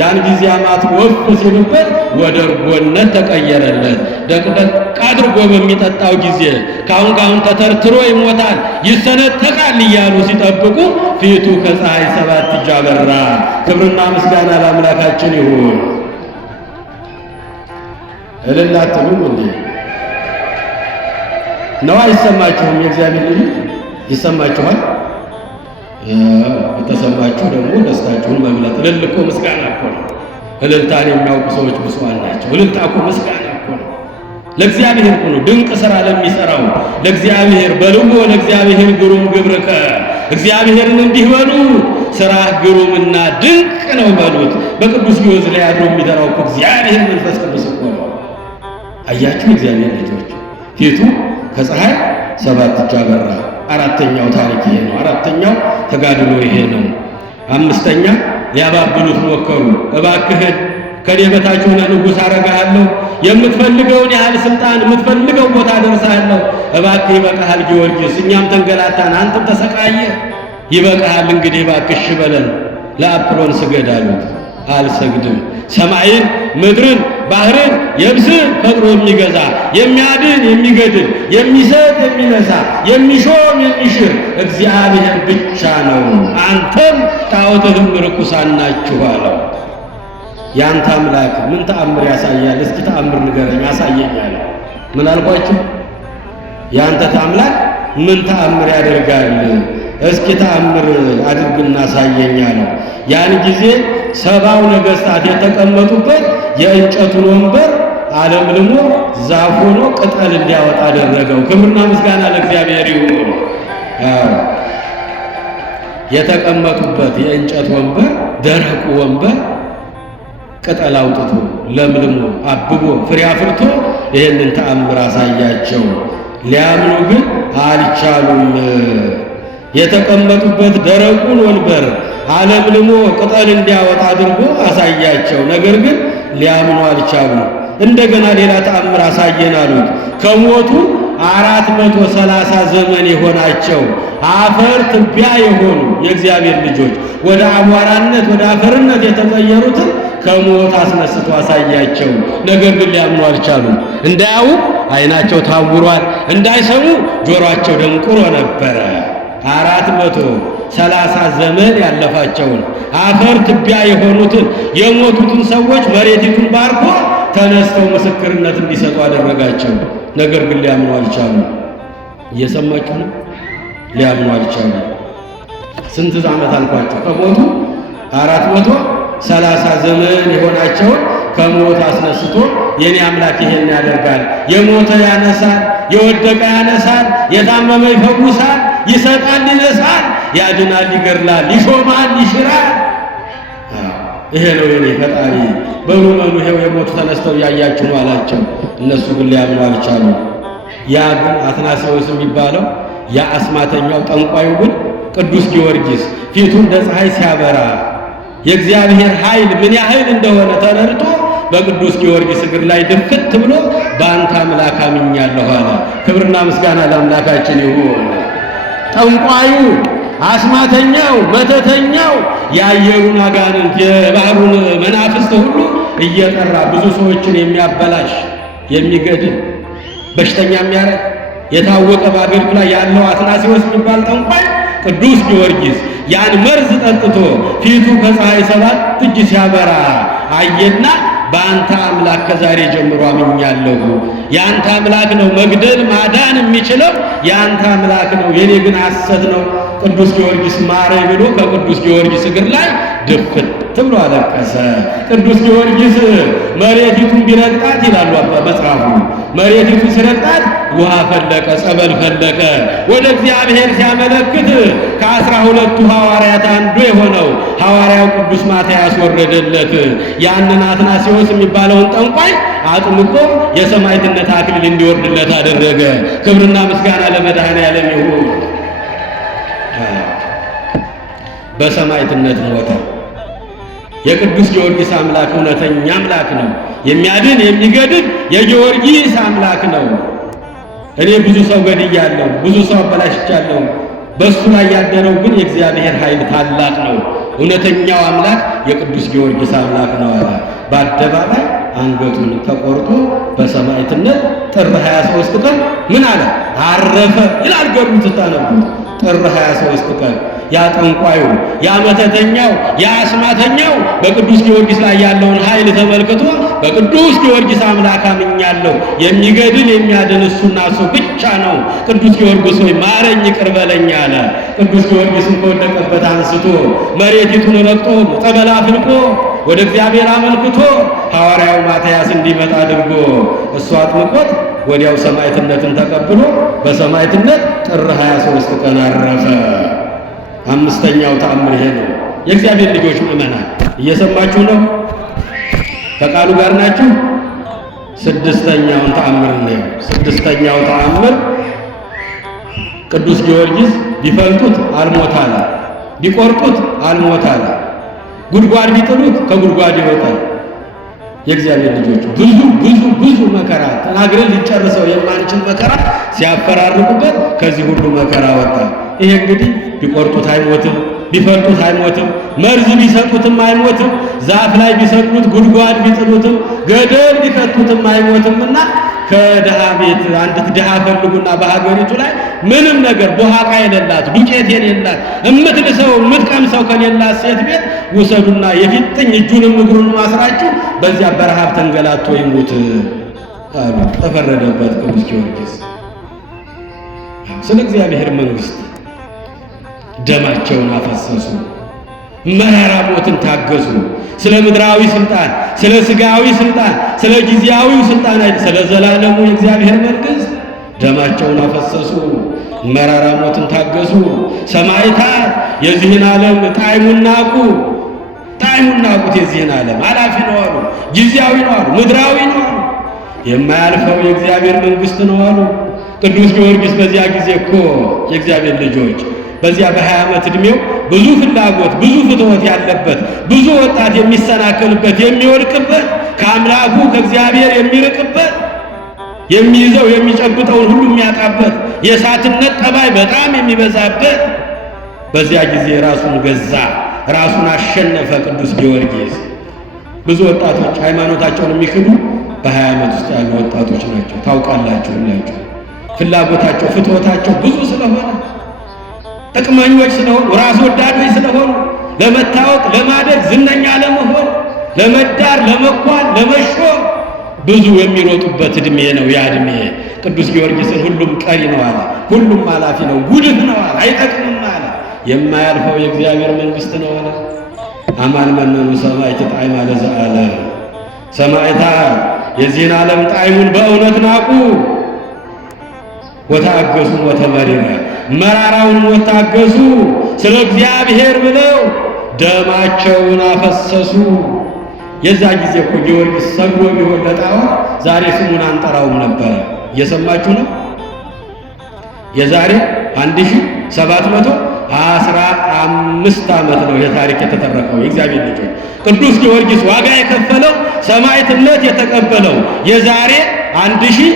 ያን ጊዜ አማት ወፍ ሲልበት ወደ እርጎነት ተቀየረለት። ደቅደቅ አድርጎ በሚጠጣው ጊዜ ካሁን ተተርትሮ ይሞታል፣ ይሰነጠቃል እያሉ ሲጠብቁ ፊቱ ከፀሐይ 7 እጅ አበራ። ክብርና ምስጋና ለአምላካችን ይሁን። እልል አትሉም እንዴ? ነው አይሰማችሁም? የእግዚአብሔር ልጅ ይሰማችኋል? የተሰማችሁ ደግሞ ደስታችሁን መግለጥ። እልል እኮ ምስጋና እኮ ነው። እልልታን የሚያውቁ ሰዎች ብፁዓን ናቸው። እልልታ እኮ ምስጋና እኮ ነው። ለእግዚአብሔር እኮ ነው። ድንቅ ሥራ ለሚሠራው ለእግዚአብሔር በልዎ ለእግዚአብሔር ግሩም ግብርከ፣ እግዚአብሔርን እንዲህ በሉ ሥራህ ግሩምና ድንቅ ነው በሉት። በቅዱስ ጊዮርጊስ ላይ አድሮ የሚጠራው እኮ እግዚአብሔር መንፈስ ቅዱስ እኮ ነው። አያችሁ እግዚአብሔር ልጆች፣ ፊቱ ከፀሐይ 7 እጅ አበራ። አራተኛው ታሪክ ይሄ ነው። አራተኛው ተጋድሎ ይሄ ነው። አምስተኛ ሊያባብሉት ሞከሩ። እባክህን ከኔ በታች ሆነህ ንጉሥ አረጋለሁ፣ የምትፈልገውን ያህል ስልጣን የምትፈልገው ቦታ ደርሳለሁ። እባክህ ይበቃሃል ጊዮርጊስ፣ እኛም ተንገላታን፣ አንተም ተሰቃየህ፣ ይበቃሃል እንግዲህ እባክህ እሺ በለን፣ ለአጵሎን ስገድ አሉት። አልሰግድም። ሰማይን ምድርን ባህርን የብስን ፈጥሮ የሚገዛ የሚያድን የሚገድል የሚሰጥ የሚነሳ የሚሾም የሚሽር እግዚአብሔር ብቻ ነው። አንተም ጣዖትህም ርኩሳን ናችሁ አለው። ያንተ አምላክ ምን ተአምር ያሳያል? እስኪ ተአምር ንገረኝ አሳየኝ አለ። ምን አልኳችሁ? ያንተ አምላክ ምን ተአምር ያደርጋል? እስኪ ተአምር አድርግና አሳየኝ አለው። ያን ጊዜ 70 ነገሥታት የተቀመጡበት የእንጨቱን ወንበር አለምልሞ ዛፍ ሆኖ ቅጠል እንዲያወጣ አደረገው። ክብርና ምስጋና ለእግዚአብሔር ይሁን። የተቀመጡበት የእንጨት ወንበር ደረቁ ወንበር ቅጠል አውጥቶ ለምልሞ አብቦ ፍሬ አፍርቶ ይህንን ተአምር አሳያቸው። ሊያምኑ ግን አልቻሉም። የተቀመጡበት ደረቁን ወንበር አለምልሞ ቅጠል እንዲያወጣ አድርጎ አሳያቸው። ነገር ግን ሊያምኑ አልቻሉም። እንደገና ሌላ ተአምር አሳየን አሉት። ከሞቱ 430 ዘመን የሆናቸው አፈር ትቢያ የሆኑ የእግዚአብሔር ልጆች ወደ አቧራነት ወደ አፈርነት የተቀየሩትን ከሞት አስነስቶ አሳያቸው። ነገር ግን ሊያምኑ አልቻሉም። እንዳያዩ ዓይናቸው ታውሯል፣ እንዳይሰሙ ጆሮአቸው ደንቁሮ ነበረ። 430 ዘመን ያለፋቸውን አፈር ትቢያ የሆኑትን የሞቱትን ሰዎች መሬቲቱን ባርኮ ተነስተው ምስክርነት እንዲሰጡ አደረጋቸው። ነገር ግን ሊያምኑ አልቻሉም። እየሰማችሁ ነው? ሊያምኑ አልቻሉም። ስንት ዓመት አልኳቸው? ከሞቱ 430 ዘመን የሆናቸውን ከሞት አስነስቶ የኔ አምላክ ይሄን ያደርጋል። የሞተ ያነሳል፣ የወደቀ ያነሳል፣ የታመመ ይፈውሳል፣ ይሰጣል፣ ይነሳል፣ ያድናል፣ ይገድላል፣ ይሾማል፣ ይሽራል። ይሄ ነው የኔ ፈጣሪ። በሉ መኑ ይሄው የሞቱ ተነስተው ያያችሁ ነው አላቸው። እነሱ ግን ሊያምኑ አልቻሉም። ያ ግን አትናስዮስ የሚባለው ያ አስማተኛው ጠንቋዩ ግን ቅዱስ ጊዮርጊስ ፊቱ እንደ ፀሐይ ሲያበራ የእግዚአብሔር ኃይል ምን ያህል እንደሆነ ተረድቶ በቅዱስ ጊዮርጊስ እግር ላይ ድፍት ብሎ በአንተ አምላክ አምኛለሁ አለ። ክብርና ምስጋና ለአምላካችን ይሁን። ጠንቋዩ፣ አስማተኛው፣ መተተኛው የአየሩን አጋንንት የባህሩን መናፍስት ሁሉ እየጠራ ብዙ ሰዎችን የሚያበላሽ የሚገድል በሽተኛ የሚያረግ የታወቀ በአገሪቱ ላይ ያለው አትናስዮስ የሚባል ጠንቋይ ቅዱስ ጊዮርጊስ ያን መርዝ ጠጥቶ ፊቱ ከፀሐይ 7 እጅ ሲያበራ አየና በአንተ አምላክ ከዛሬ ጀምሮ አምኛለሁ። የአንተ አምላክ ነው መግደል ማዳን የሚችለው የአንተ አምላክ ነው፣ የኔ ግን ሐሰት ነው። ቅዱስ ጊዮርጊስ ማረኝ ብሎ ከቅዱስ ጊዮርጊስ እግር ላይ ድፍት ብሎ አለቀሰ። ቅዱስ ጊዮርጊስ መሬቲቱን ቢረግጣት ይላሉ መጽሐፉ፣ መሬቲቱን ሲረግጣት ውሃ ፈለቀ፣ ጸበል ፈለቀ። ወደ እግዚአብሔር ሲያመለክት ከ12ቱ ሐዋርያት አንዱ የሆነው ሐዋርያው ቅዱስ ማትያስ ወረደለት። ያንን አትናስዮስ የሚባለውን ጠንቋይ አጥምቆ የሰማዕትነት አክሊል እንዲወርድለት አደረገ። ክብርና ምስጋና ለመድኃኔዓለም ይሁን። በሰማዕትነት ሞተ። የቅዱስ ጊዮርጊስ አምላክ እውነተኛ አምላክ ነው። የሚያድን የሚገድል የጊዮርጊስ አምላክ ነው። እኔ ብዙ ሰው ገድያለሁ፣ ብዙ ሰው አበላሽቻለሁ። በእሱ ላይ ያደረው ግን የእግዚአብሔር ኃይል ታላቅ ነው። እውነተኛው አምላክ የቅዱስ ጊዮርጊስ አምላክ ነው አለ። በአደባባይ አንገቱን ተቆርጦ በሰማዕትነት ጥር 23 ቀን ምን አለ? አረፈ ይላል ገድሉ ስታነቡት። ጥር 23 ቀን ያ ጠንቋዩ፣ ያ መተተኛው፣ ያ አስማተኛው በቅዱስ ጊዮርጊስ ላይ ያለውን ኃይል ተመልክቶ በቅዱስ ጊዮርጊስ አምላክ አምኛለሁ፣ የሚገድል የሚያድን እሱና እሱ ብቻ ነው። ቅዱስ ጊዮርጊስ ሆይ ማረኝ፣ ይቅር በለኝ አለ። ቅዱስ ጊዮርጊስን ከወደቀበት አንስቶ መሬቲቱን ረግጦ ጠበል አፍልቆ ወደ እግዚአብሔር አመልክቶ ሐዋርያው ማትያስ እንዲመጣ አድርጎ እሱ አጥምቆት ወዲያው ሰማዕትነትን ተቀብሎ በሰማዕትነት ጥር 23 ቀን አረፈ። አምስተኛው ተአምር ይሄ ነው። የእግዚአብሔር ልጆች ምእመናን እየሰማችሁ ነው? ከቃሉ ጋር ናችሁ? ስድስተኛውን ተአምር ነው። ስድስተኛው ተአምር ቅዱስ ጊዮርጊስ ቢፈልጡት አልሞት አለ፣ ቢቆርጡት አልሞት አለ፣ ጉድጓድ ቢጥሉት ከጉድጓድ ይወጣል። የእግዚአብሔር ልጆች ብዙ መከራ ተናግረን ሊጨርሰው የማንችል መከራ ሲያፈራርቁበት ከዚህ ሁሉ መከራ ወጣ። ይሄ እንግዲህ ቢቆርጡት አይሞትም፣ ቢፈልጡት አይሞትም፣ መርዝ ቢሰጡትም አይሞትም፣ ዛፍ ላይ ቢሰቅሉት፣ ጉድጓድ ቢጥሉትም፣ ገደል ቢከቱትም አይሞትምና ከድሃ ቤት አንዲት ድሃ ፈልጉና በሀገሪቱ ላይ ምንም ነገር ቦሃቃ የሌላት ዱቄት የሌላት እምትልሰው እምትቀምሰው ከሌላት ሴት ቤት ውሰዱና የፊጥኝ እጁንም እግሩንም አስራችሁ በዚያ በረሃብ ተንገላቶ ይሙት አሉ። ተፈረደበት ቅዱስ ጊዮርጊስ። ስለ እግዚአብሔር መንግሥት ደማቸውን አፈሰሱ፣ መራራ ሞትን ታገሱ። ስለ ምድራዊ ስልጣን፣ ስለ ስጋዊ ስልጣን፣ ስለ ጊዜያዊው ስልጣን አይደል፣ ስለ ዘላለሙ የእግዚአብሔር መንግሥት ደማቸውን አፈሰሱ፣ መራራ ሞትን ታገሱ። ሰማዕታት የዚህን ዓለም ጣዕሙን ናቁ። ጣዕሙን ናቁት። የዚህን ዓለም ኃላፊ ነው አሉ፣ ጊዜያዊ ነው አሉ፣ ምድራዊ ነው አሉ፣ የማያልፈው የእግዚአብሔር መንግሥት ነው አሉ። ቅዱስ ጊዮርጊስ በዚያ ጊዜ እኮ የእግዚአብሔር ልጆች በዚያ በ20 ዓመት ዕድሜው ብዙ ፍላጎት፣ ብዙ ፍትወት ያለበት፣ ብዙ ወጣት የሚሰናከልበት፣ የሚወድቅበት፣ ከአምላኩ ከእግዚአብሔር የሚርቅበት፣ የሚይዘው የሚጨብጠውን ሁሉ የሚያጣበት፣ የእሳትነት ጠባይ በጣም የሚበዛበት፣ በዚያ ጊዜ ራሱን ገዛ፣ ራሱን አሸነፈ ቅዱስ ጊዮርጊስ። ብዙ ወጣቶች ሃይማኖታቸውን የሚክዱ በ20 ዓመት ውስጥ ያሉ ወጣቶች ናቸው። ታውቃላችሁ ሁላችሁ። ፍላጎታቸው ፍትወታቸው ብዙ ስለሆነ ጥቅመኞች ስለሆኑ ራስ ወዳዶች ስለሆኑ ለመታወቅ ለማደግ ዝነኛ ለመሆን ለመዳር ለመኳል ለመሾም ብዙ የሚሮጡበት ዕድሜ ነው ያ ዕድሜ። ቅዱስ ጊዮርጊስን ሁሉም ቀሪ ነው አለ፣ ሁሉም ኃላፊ ነው፣ ጉድፍ ነው አለ፣ አይጠቅምም አለ፣ የማያልፈው የእግዚአብሔር መንግሥት ነው አለ። አማን መነኑ ሰማዕት ጣዕመ ለዘአለ። ሰማዕታት የዚህን ዓለም ጣዕሙን በእውነት ናቁ። ወታገሱ ወተመሪረ መራራውን ሞት ታገሱ። ስለ እግዚአብሔር ብለው ደማቸውን አፈሰሱ። የዛ ጊዜ እኮ ጊዮርጊስ ሰግዶ ቢሆን ለጣዖት ዛሬ ስሙን አንጠራውም ነበረ። እየሰማችሁ ነው? የዛሬ 1715 ዓመት ነው የታሪክ የተተረከው። የእግዚአብሔር ልጆች ቅዱስ ጊዮርጊስ ዋጋ የከፈለው ሰማዕትነት የተቀበለው የዛሬ 1000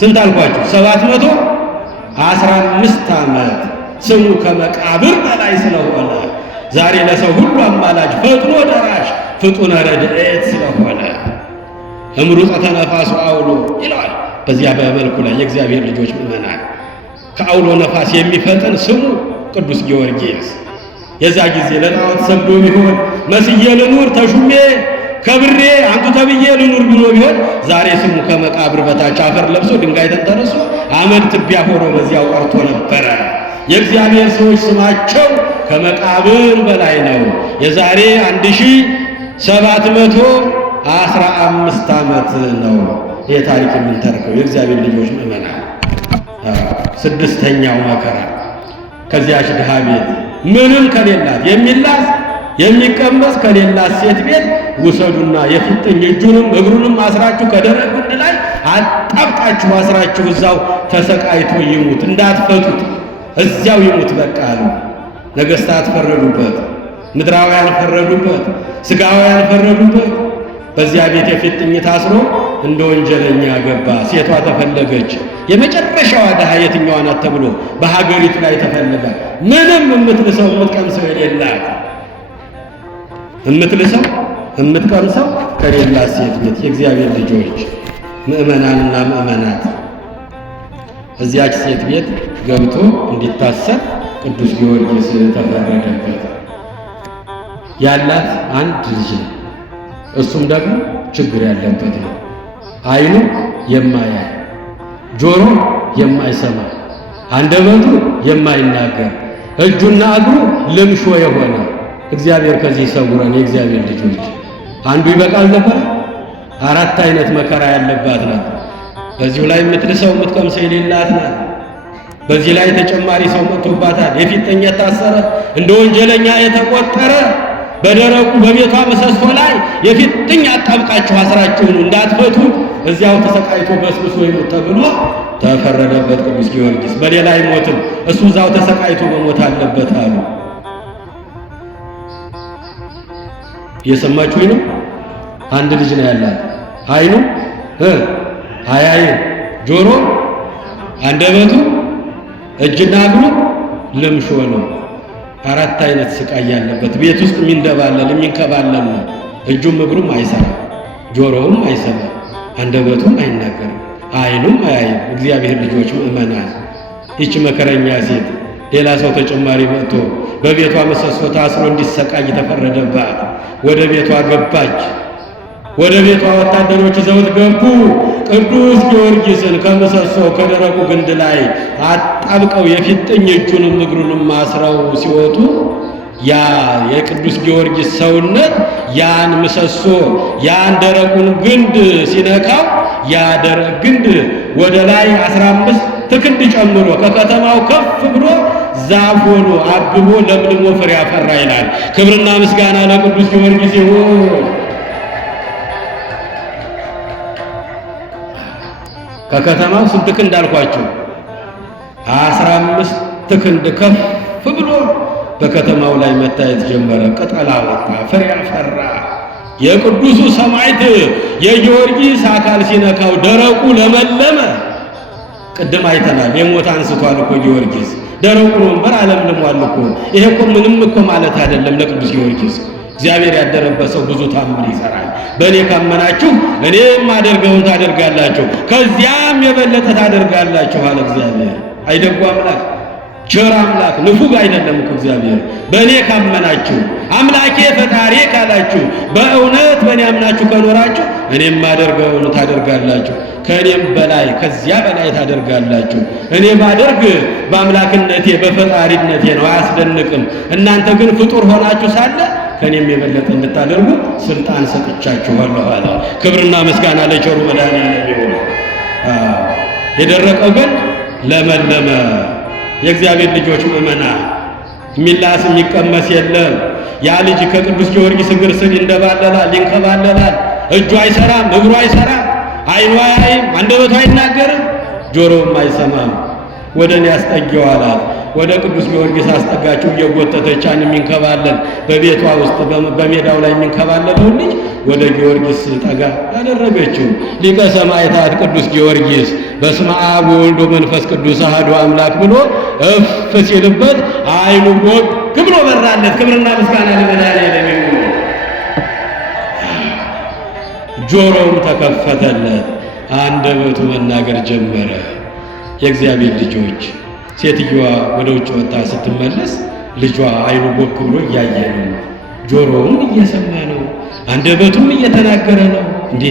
ስንት አልኳችሁ? 715 ዓመት ስሙ ከመቃብር በላይ ስለሆነ ዛሬ ለሰው ሁሉ አማላጅ ፈጥኖ ደራሽ ፍጡነ ረድኤት ስለሆነ እምሩፀተ ነፋሱ አውሎ ይለዋል። በዚያ በመልኩ ላይ የእግዚአብሔር ልጆች ምእመናን ከአውሎ ነፋስ የሚፈጥን ስሙ ቅዱስ ጊዮርጊስ። የዛ ጊዜ ለጣዖት ሰግዶ ቢሆን መስዬ ልኑር ተሹሜ ከብሬ አንቱ ተብዬ ልኑር ብሎ ቢሆን ዛሬ ስሙ ከመቃብር በታች አፈር ለብሶ ድንጋይ ተንተርሶ አመድ ትቢያ ሆኖ በዚያው ቀርቶ ነበረ። የእግዚአብሔር ሰዎች ስማቸው ከመቃብር በላይ ነው። የዛሬ 1715 ዓመት ነው ይህ ታሪክ የምንተርከው የእግዚአብሔር ልጆች ምእመናን። ስድስተኛው መከራ ከዚያች ድሃ ቤት ምንም ከሌላት የሚላስ የሚቀመስ ከሌላት ሴት ቤት ውሰዱና የፊጥኝ እጁንም እግሩንም አስራችሁ ከደረቅ ግንድ ላይ አጣብቃችሁ አስራችሁ እዛው ተሰቃይቶ ይሙት፣ እንዳትፈቱት እዚያው ይሙት በቃ አሉ። ነገሥታት ፈረዱበት፣ ምድራውያን ፈረዱበት፣ ሥጋውያን ፈረዱበት። በዚያ ቤት የፊጥኝ ታስሮ እንደ ወንጀለኛ ገባ። ሴቷ ተፈለገች። የመጨረሻዋ ድሃ የትኛዋ ናት ተብሎ በሀገሪቱ ላይ ተፈልጋ ምንም የምትልሰው የምትቀምሰው የሌላት የምትልሰው የምትቀምሰው ከሌላት ሴት ቤት የእግዚአብሔር ልጆች ምእመናንና ምእመናት እዚያች ሴት ቤት ገብቶ እንዲታሰር ቅዱስ ጊዮርጊስ ተፈረደበት። ያላት አንድ ልጅ ነው። እሱም ደግሞ ችግር ያለበት ነው። ዓይኑ የማያይ ጆሮ የማይሰማ አንደበቱ የማይናገር እጁና እግሩ ልምሾ የሆነ እግዚአብሔር ከዚህ ይሰውረን። የእግዚአብሔር ልጆች አንዱ ይበቃል ነበር። 4 አይነት መከራ ያለባት ናት። በዚሁ ላይ የምትልሰው የምትቀምሰው የሌላት ናት። በዚህ ላይ ተጨማሪ ሰው መጥቶባታል። የፊተኛ የታሰረ እንደ ወንጀለኛ የተቆጠረ በደረቁ በቤቷ ምሰሶ ላይ የፊተኛ አጣብቃችሁ አስራችሁን እንዳትፈቱ እዚያው ተሰቃይቶ በስብሶ ይሞት ተብሎ ተፈረደበት ቅዱስ ጊዮርጊስ። በሌላ አይሞትም፣ እሱ እዛው ተሰቃይቶ መሞት አለበት አሉ። እየሰማችሁኝ ነው? አንድ ልጅ ነው ያላት። ዓይኑ አያይም፣ ጆሮ፣ አንደበቱ፣ እጅና እግሩ ልምሾ ነው። 4 አይነት ስቃይ ያለበት ቤት ውስጥ የሚንደባለል የሚንከባለል ነው። እጁም እግሩም አይሰራ፣ ጆሮውም አይሰማ፣ አንደበቱም አይናገርም፣ ዓይኑም አያይም። እግዚአብሔር ልጆች ምእመናን፣ ይህች መከረኛ ሴት ሌላ ሰው ተጨማሪ መጥቶ በቤቷ ምሰሶ ታስሮ እንዲሰቃይ ተፈረደባት። ወደ ቤቷ ገባች። ወደ ቤቷ ወታደሮች ይዘውት ገቡ። ቅዱስ ጊዮርጊስን ከምሰሶ ከደረቁ ግንድ ላይ አጣብቀው የፊጥኝ እጁንም እግሩንም አስረው ሲወጡ ያ የቅዱስ ጊዮርጊስ ሰውነት ያን ምሰሶ ያን ደረቁን ግንድ ሲነካው ያ ደረቅ ግንድ ወደ ላይ 15 ክንድ ጨምሮ ከከተማው ከፍ ብሎ ዛፍ ሆኖ አብቦ ለምልሞ ፍሬ አፈራ ይላል። ክብርና ምስጋና ለቅዱስ ጊዮርጊስ ይሁን። ከከተማው ስንት ክንድ አልኳችሁ? 15 ክንድ ከፍ ብሎ በከተማው ላይ መታየት ጀመረ። ቅጠል አወጣ፣ ፍሬ አፈራ። የቅዱሱ ሰማዕት የጊዮርጊስ አካል ሲነካው ደረቁ ለመለመ። ቅድም አይተናል። የሞት አንስቷል እኮ ጊዮርጊስ። ደረቁን ወንበር አለምልሟል እኮ። ይሄ እኮ ምንም እኮ ማለት አይደለም ለቅዱስ ጊዮርጊስ። እግዚአብሔር ያደረበት ሰው ብዙ ታምር ይሰራል። በእኔ ካመናችሁ እኔም አደርገውን ታደርጋላችሁ፣ ከዚያም የበለጠ ታደርጋላችሁ አለ እግዚአብሔር። አይደጉ አምላክ፣ ቸር አምላክ፣ ንፉግ አይደለም እኮ እግዚአብሔር። በእኔ ካመናችሁ አምላኬ ፈጣሪ ካላችሁ በእውነት በእኔ አምናችሁ ከኖራችሁ እኔም አደርገውን ታደርጋላችሁ፣ ከእኔም በላይ ከዚያ በላይ ታደርጋላችሁ። እኔ ባደርግ በአምላክነቴ በፈጣሪነቴ ነው፣ አያስደንቅም። እናንተ ግን ፍጡር ሆናችሁ ሳለ ከኔም የበለጠ እንድታደርጉ ስልጣን ሰጥቻችኋለሁ አለ። ክብርና ምስጋና ለቸሩ መድኃኒዓለም ይሁን። የደረቀው ግን ለመለመ። የእግዚአብሔር ልጆች ምእመናን፣ የሚላስ የሚቀመስ የለም። ያ ልጅ ከቅዱስ ጊዮርጊስ እግር ስር ይንደባለላል፣ ይንከባለላል። እጁ አይሰራም፣ እግሩ አይሰራም፣ ዓይኑ አያይም፣ አንደበቱ አይናገርም፣ ጆሮውም አይሰማም። ወደ እኔ አስጠጊው አላት። ወደ ቅዱስ ጊዮርጊስ አስጠጋችው። እየጎተተች የሚንከባለል በቤቷ ውስጥ በሜዳው ላይ የሚንከባለለው ልጅ ወደ ጊዮርጊስ ጠጋ ያደረገችው። ሊቀ ሰማዕታት ቅዱስ ጊዮርጊስ በስመ አብ ወወልድ ወመንፈስ ቅዱስ አሐዱ አምላክ ብሎ እፍ ሲልበት ዓይኑ ቦግ ብሎ በራለት። ክብርና ምስጋና ለመድኃኒዓለም ይሁን። ጆሮውም ተከፈተለት፣ አንደበቱ መናገር ጀመረ። የእግዚአብሔር ልጆች፣ ሴትዮዋ ወደ ውጭ ወጣ ስትመለስ ልጇ ዓይኑ ቦግ ብሎ እያየ ነው፣ ጆሮውም እየሰማ ነው፣ አንደበቱም እየተናገረ ነው። እንዴ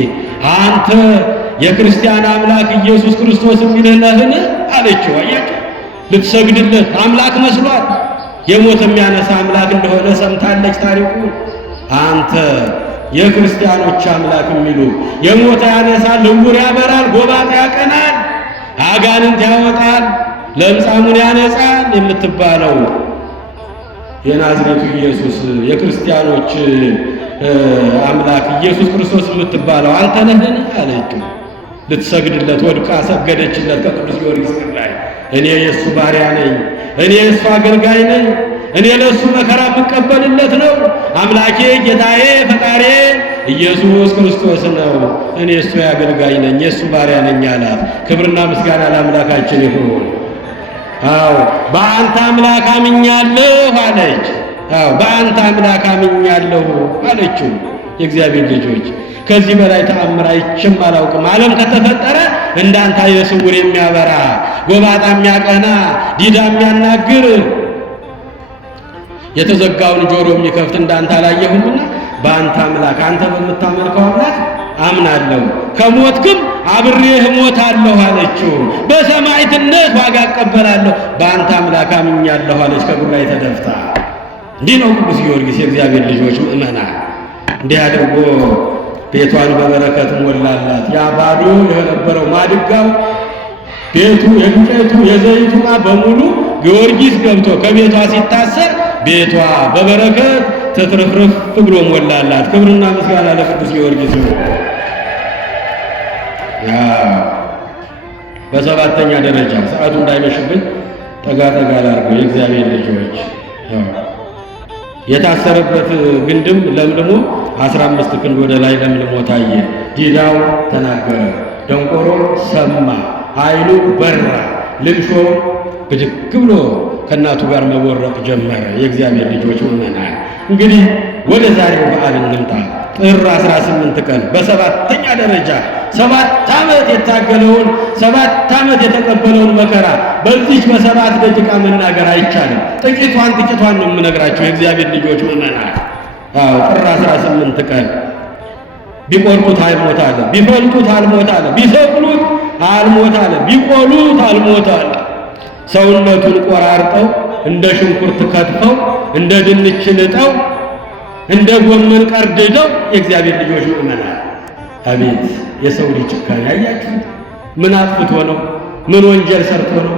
አንተ የክርስቲያን አምላክ ኢየሱስ ክርስቶስ የሚልህ ነህን አለችው። አያችሁ፣ ልትሰግድለት አምላክ መስሏት የሞት የሚያነሳ አምላክ እንደሆነ ሰምታለች ታሪኩ። አንተ የክርስቲያኖች አምላክ የሚሉ የሞት ያነሳል፣ ዕውር ያበራል፣ ጎባጣ ያቀናል፣ አጋንንት ያወጣል፣ ለምጻሙን ያነጻል የምትባለው የናዝሬቱ ኢየሱስ የክርስቲያኖች አምላክ ኢየሱስ ክርስቶስ የምትባለው አንተ ነህን አለችው። ልትሰግድለት ወድቃ ሰገደችለት ከቅዱስ ጊዮርጊስ ላይ። እኔ የእሱ ባሪያ ነኝ፣ እኔ የእሱ አገልጋይ ነኝ፣ እኔ ለእሱ መከራ የምቀበልለት ነው። አምላኬ ጌታዬ ፈጣሬ ኢየሱስ ክርስቶስ ነው። እኔ እሱ አገልጋይ ነኝ፣ የእሱ ባሪያ ነኝ አላት። ክብርና ምስጋና ለአምላካችን ይሁን። አዎ በአንተ አምላክ አምኛለሁ አለች። አዎ በአንተ አምላክ አምኛለሁ አለችው። የእግዚአብሔር ልጆች ከዚህ በላይ ተአምር አይቼም አላውቅም። ዓለም ከተፈጠረ እንዳንተ አይነ ስውር የሚያበራ ጎባጣ የሚያቀና ዲዳ የሚያናግር የተዘጋውን ጆሮ የሚከፍት እንዳንተ አላየሁምና በአንተ አምላክ አንተ በምታመልከው አምላክ አምናለሁ፣ ከሞትክም አብሬህ እሞታለሁ አለችው። በሰማዕትነት ዋጋ እቀበላለሁ፣ በአንተ አምላክ አምኛለሁ አለች ከእግሩ ላይ ተደፍታ። እንዲህ ነው ቅዱስ ጊዮርጊስ የእግዚአብሔር ልጆች ምእመናን። እንዲህ አድርጎ ቤቷን በበረከት ሞላላት። ያ ባዶ የነበረው ማድጋው ቤቱ የዱቄቱ የዘይቱ በሙሉ ጊዮርጊስ ገብቶ ከቤቷ ሲታሰር ቤቷ በበረከት ተትረፍረፍ ብሎ ሞላላት። ክብርና ምስጋና ለቅዱስ ጊዮርጊስ ነው። ያ በሰባተኛ ደረጃ ሰዓቱ እንዳይመሽብን ጠጋ ጠጋ ላድርገው። የእግዚአብሔር ልጆች የታሰረበት ግንድም ለምልሞ 15 ክንድ ወደ ላይ ለምልሞ ታየ። ዲዳው ተናገረ፣ ደንቆሮ ሰማ፣ አይኑ በራ፣ ልምሾ ብድግ ብሎ ከእናቱ ጋር መቦረቅ ጀመረ። የእግዚአብሔር ልጆች ምእመናን እንግዲህ ወደ ዛሬው በዓል እንምጣ። ጥር 18 ቀን በሰባተኛ ደረጃ 7 ዓመት የታገለውን 7 ዓመት የተቀበለውን መከራ በዚች በ7 ደቂቃ መናገር አይቻልም። ጥቂቷን ነው የምነግራቸው የእግዚአብሔር ልጆች ምእመናን። ጥር 18 ቀን ቢቆርጡት አልሞት አለ፣ ቢፈልጡት አልሞት አለ፣ ቢሰቅሉት አልሞት አለ፣ ቢቆሉት አልሞት አለ። ሰውነቱን ቆራርጠው እንደ ሽንኩርት ከትፈው እንደ ድንች ልጠው እንደ ጎመን ቀርድደው የእግዚአብሔር ልጆች ምእመናን፣ አቤት የሰው ልጅ ጭካኔ አያችሁ! ምን አጥፍቶ ነው? ምን ወንጀል ሰርቶ ነው?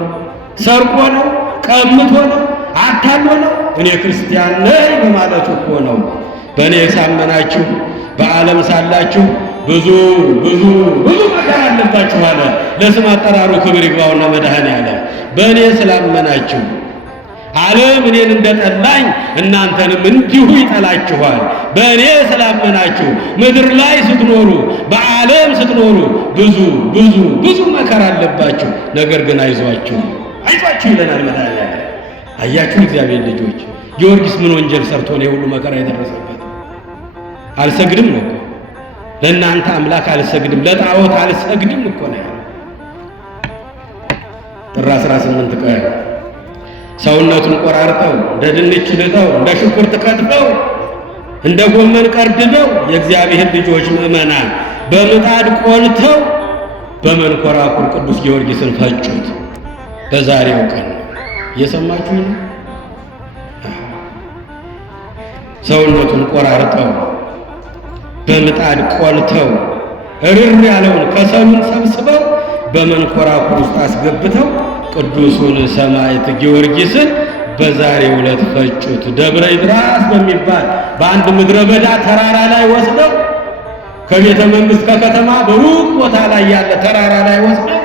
ሰርቆ ነው? ቀምቶ ነው? አታሎ ነው? እኔ ክርስቲያን ነኝ በማለቱ እኮ ነው። በእኔ ሳመናችሁ በዓለም ሳላችሁ ብዙ መከራ አለባችሁ አለ። ለስም አጠራሩ ክብር ይግባውና መድኃኔዓለም በእኔ ስላመናችሁ ዓለም እኔን እንደጠላኝ እናንተንም እንዲሁ ይጠላችኋል። በእኔ ስላመናችሁ ምድር ላይ ስትኖሩ በዓለም ስትኖሩ ብዙ መከራ አለባችሁ። ነገር ግን አይዟችሁ ይለናል መድኃኔዓለም። አያችሁ እግዚአብሔር ልጆች፣ ጊዮርጊስ ምን ወንጀል ሰርቶ ነው የሁሉ መከራ የደረሰበት? አልሰግድም ነው እኮ ለእናንተ አምላክ አልሰግድም፣ ለጣዖት አልሰግድም እኮ ነው ያለው። ጥር 18 ቀን ሰውነቱን ቆራርጠው እንደ ድንች ልጠው እንደ ሽንኩርት ከትፈው እንደ ጎመን ቀርድደው የእግዚአብሔር ልጆች ምእመናን በምጣድ ቆልተው በመንኮራኩር ቅዱስ ጊዮርጊስን ፈጩት። በዛሬው ቀን እየሰማችሁ ነው። ሰውነቱን ቆራርጠው በምጣድ ቆልተው እርር ያለውን ከሰሉን ሰብስበው በመንኮራኩር ውስጥ አስገብተው ቅዱሱን ሰማዕት ጊዮርጊስን በዛሬው ዕለት ፈጩት። ደብረ ይድራስ በሚባል በአንድ ምድረ በዳ ተራራ ላይ ወስደው ከቤተ መንግሥት ከከተማ በሩቅ ቦታ ላይ ያለ ተራራ ላይ ወስደው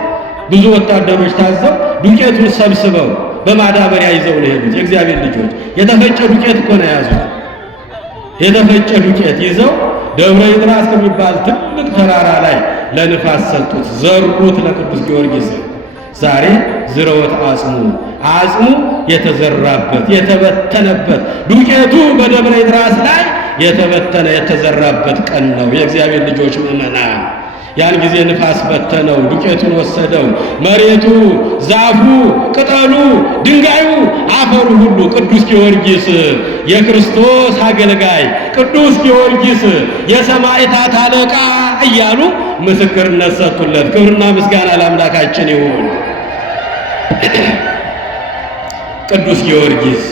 ብዙ ወታደሮች ታዘው ዱቄቱን ሰብስበው በማዳበሪያ ይዘው ነው የሄዱት። የእግዚአብሔር ልጆች የተፈጨ ዱቄት እኮ ነው የያዙት። የተፈጨ ዱቄት ይዘው ደብረ ይድራስ ከሚባል ትልቅ ተራራ ላይ ለንፋስ ሰጡት፣ ዘሩት ለቅዱስ ጊዮርጊስ። ዛሬ ዝርወት አጽሙ የተዘራበት የተበተነበት ዱቄቱ በደብረ ይድራስ ላይ የተዘራበት ቀን ነው። የእግዚአብሔር ልጆች ምእመናን ያን ጊዜ ንፋስ በተነው፣ ዱቄቱን ወሰደው። መሬቱ፣ ዛፉ፣ ቅጠሉ፣ ድንጋዩ፣ አፈሩ ሁሉ ቅዱስ ጊዮርጊስ የክርስቶስ አገልጋይ፣ ቅዱስ ጊዮርጊስ የሰማዕታት አለቃ እያሉ ምስክርነት ሰጡለት። ክብርና ምስጋና ለአምላካችን ይሁን። ቅዱስ ጊዮርጊስ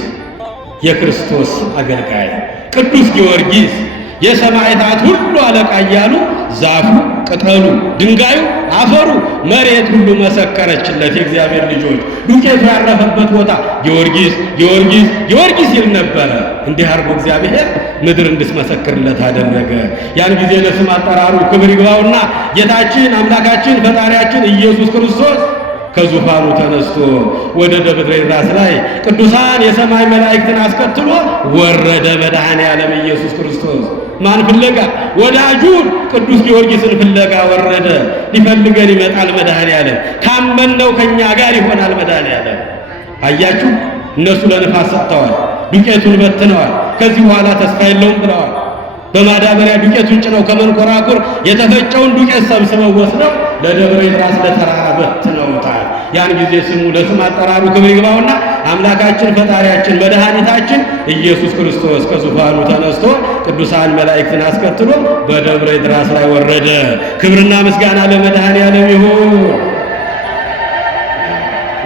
የክርስቶስ አገልጋይ፣ ቅዱስ ጊዮርጊስ የሰማዕታት ሁሉ አለቃ እያሉ ዛፉ፣ ቅጠሉ፣ ድንጋዩ፣ አፈሩ፣ መሬት ሁሉ መሰከረችለት። የእግዚአብሔር ልጆች ዱቄቱ ያረፈበት ቦታ ጊዮርጊስ ጊዮርጊስ ጊዮርጊስ ይል ነበረ። እንዲህ አድርጎ እግዚአብሔር ምድር እንድትመሰክርለት አደረገ። ያን ጊዜ ለስም አጠራሩ ክብር ይግባውና ጌታችን አምላካችን ፈጣሪያችን ኢየሱስ ክርስቶስ ከዙፋኑ ተነስቶ ወደ ደብረ ይድራስ ላይ ቅዱሳን የሰማይ መላእክትን አስከትሎ ወረደ። መድኃኔዓለም ኢየሱስ ክርስቶስ ማን ፍለጋ? ወዳጁን ቅዱስ ጊዮርጊስን ፍለጋ ወረደ። ሊፈልገን ይመጣል መድኃኔዓለም። ካመንነው ከኛ ጋር ይሆናል መድኃኔዓለም። አያችሁ፣ እነሱ ለንፋስ ሰጥተዋል፣ ዱቄቱን በትነዋል። ከዚህ በኋላ ተስፋ የለውም ብለዋል። በማዳበሪያ ዱቄት ውጭ ነው ከመንኮራኩር የተፈጨውን ዱቄት ሰብስበው ወስደው ለደብረ ይድራስ ለተራራ በትነውታል። ያን ጊዜ ስሙ ለስም አጠራሩ ክብር ይግባውና አምላካችን ፈጣሪያችን መድኃኒታችን ኢየሱስ ክርስቶስ ከዙፋኑ ተነስቶ ቅዱሳን መላእክትን አስከትሎ በደብረ ይድራስ ላይ ወረደ። ክብርና ምስጋና ለመድኃኔዓለም ይሁን።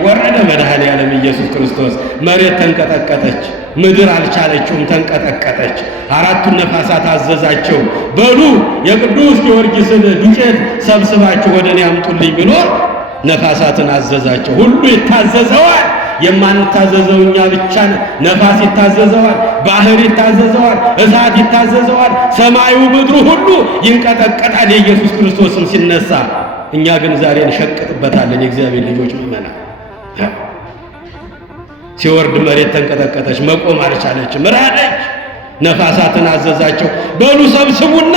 ወረደ መድኃኔዓለም ኢየሱስ ክርስቶስ። መሬት ተንቀጠቀጠች፣ ምድር አልቻለችውም፣ ተንቀጠቀጠች። አራቱን ነፋሳት አዘዛቸው። በሉ የቅዱስ ጊዮርጊስን ዱቄት ሰብስባችሁ ወደ እኔ አምጡልኝ ብሎ ነፋሳትን አዘዛቸው። ሁሉ ይታዘዘዋል። የማንታዘዘው እኛ ብቻ ነን። ነፋስ ይታዘዘዋል፣ ባህር ይታዘዘዋል፣ እሳት ይታዘዘዋል፣ ሰማዩ ምድሩ ሁሉ ይንቀጠቀጣል የኢየሱስ ክርስቶስም ሲነሳ። እኛ ግን ዛሬ እንሸቅጥበታለን። የእግዚአብሔር ልጆች ምእመናን፣ ሲወርድ መሬት ተንቀጠቀጠች፣ መቆም አልቻለችም፣ ራደች። ነፋሳትን አዘዛቸው። በሉ ሰብስቡና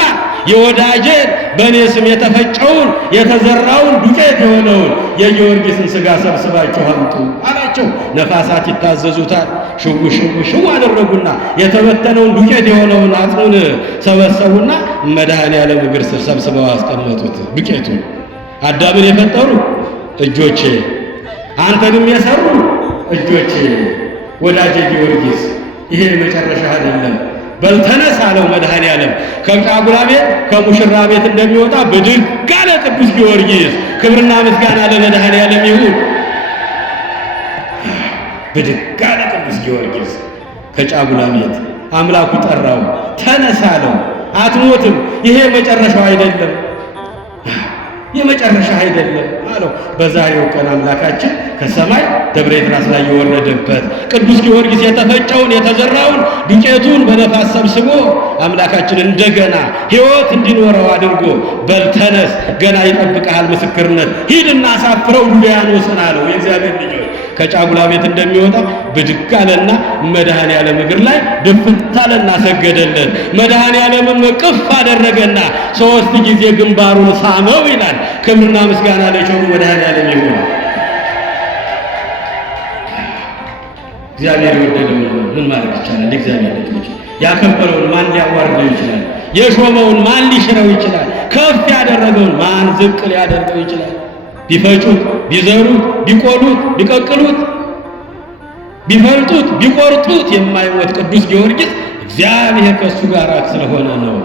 የወዳጄን በእኔ ስም የተፈጨውን የተዘራውን ዱቄት የሆነውን የጊዮርጊስን ሥጋ ሰብስባችሁ አምጡ አላቸው። ነፋሳት ይታዘዙታል። ሽው ሽው ሽው አደረጉና የተበተነውን ዱቄት የሆነውን አጽሙን ሰበሰቡና መድኃኔዓለም እግር ስር ሰብስበው አስቀመጡት። ዱቄቱን አዳምን የፈጠሩ እጆቼ፣ አንተንም የሰሩ እጆቼ፣ ወዳጄ ጊዮርጊስ ይሄ የመጨረሻ አይደለም፣ በልተነስ አለው መድኃኔዓለም። ከጫጉላ ቤት ከሙሽራ ቤት እንደሚወጣ ብድግ አለ ቅዱስ ጊዮርጊስ። ክብርና ምስጋና ለመድኃኔዓለም ይሁን። ብድግ አለ ቅዱስ ጊዮርጊስ ከጫጉላ ቤት። አምላኩ ጠራው፣ ተነስ አለው። አትሞትም፣ ይሄ የመጨረሻው አይደለም፣ የመጨረሻ አይደለም አለው። በዛሬው ቀን አምላካችን ከሰማይ ደብረ ይድራስ ላይ የወረደበት ቅዱስ ጊዮርጊስ የተፈጨውን የተዘራውን ዱቄቱን በነፋስ ሰብስቦ አምላካችን እንደገና ሕይወት እንዲኖረው አድርጎ በልተነስ ገና ይጠብቃል ምስክርነት፣ ሂድና አሳፍረው ዱልያኖስን አለው። የእግዚአብሔር ልጆች ከጫጉላ ቤት እንደሚወጣ ብድግ አለና መድኃኔዓለም እግር ላይ ድፍት አለና ሰገደለት። መድኃኔዓለምም እቅፍ አደረገና 3 ጊዜ ግንባሩን ሳመው ይላል። ክብርና ምስጋና ለቸሩ መድኃኔዓለም ይሁን። እግዚአብሔር የወደደውን ምን ማለት ይቻላል? እግዚአብሔር ልጆች ያከበረውን ማን ሊያዋርደው ይችላል? የሾመውን ማን ሊሽረው ይችላል? ከፍ ያደረገውን ማን ዝቅ ሊያደርገው ይችላል? ቢፈጩት፣ ቢዘሩት፣ ቢቆሉት፣ ቢቀቅሉት፣ ቢፈልጡት፣ ቢቆርጡት የማይሞት ቅዱስ ጊዮርጊስ እግዚአብሔር ከሱ ጋር ስለሆነ ነው።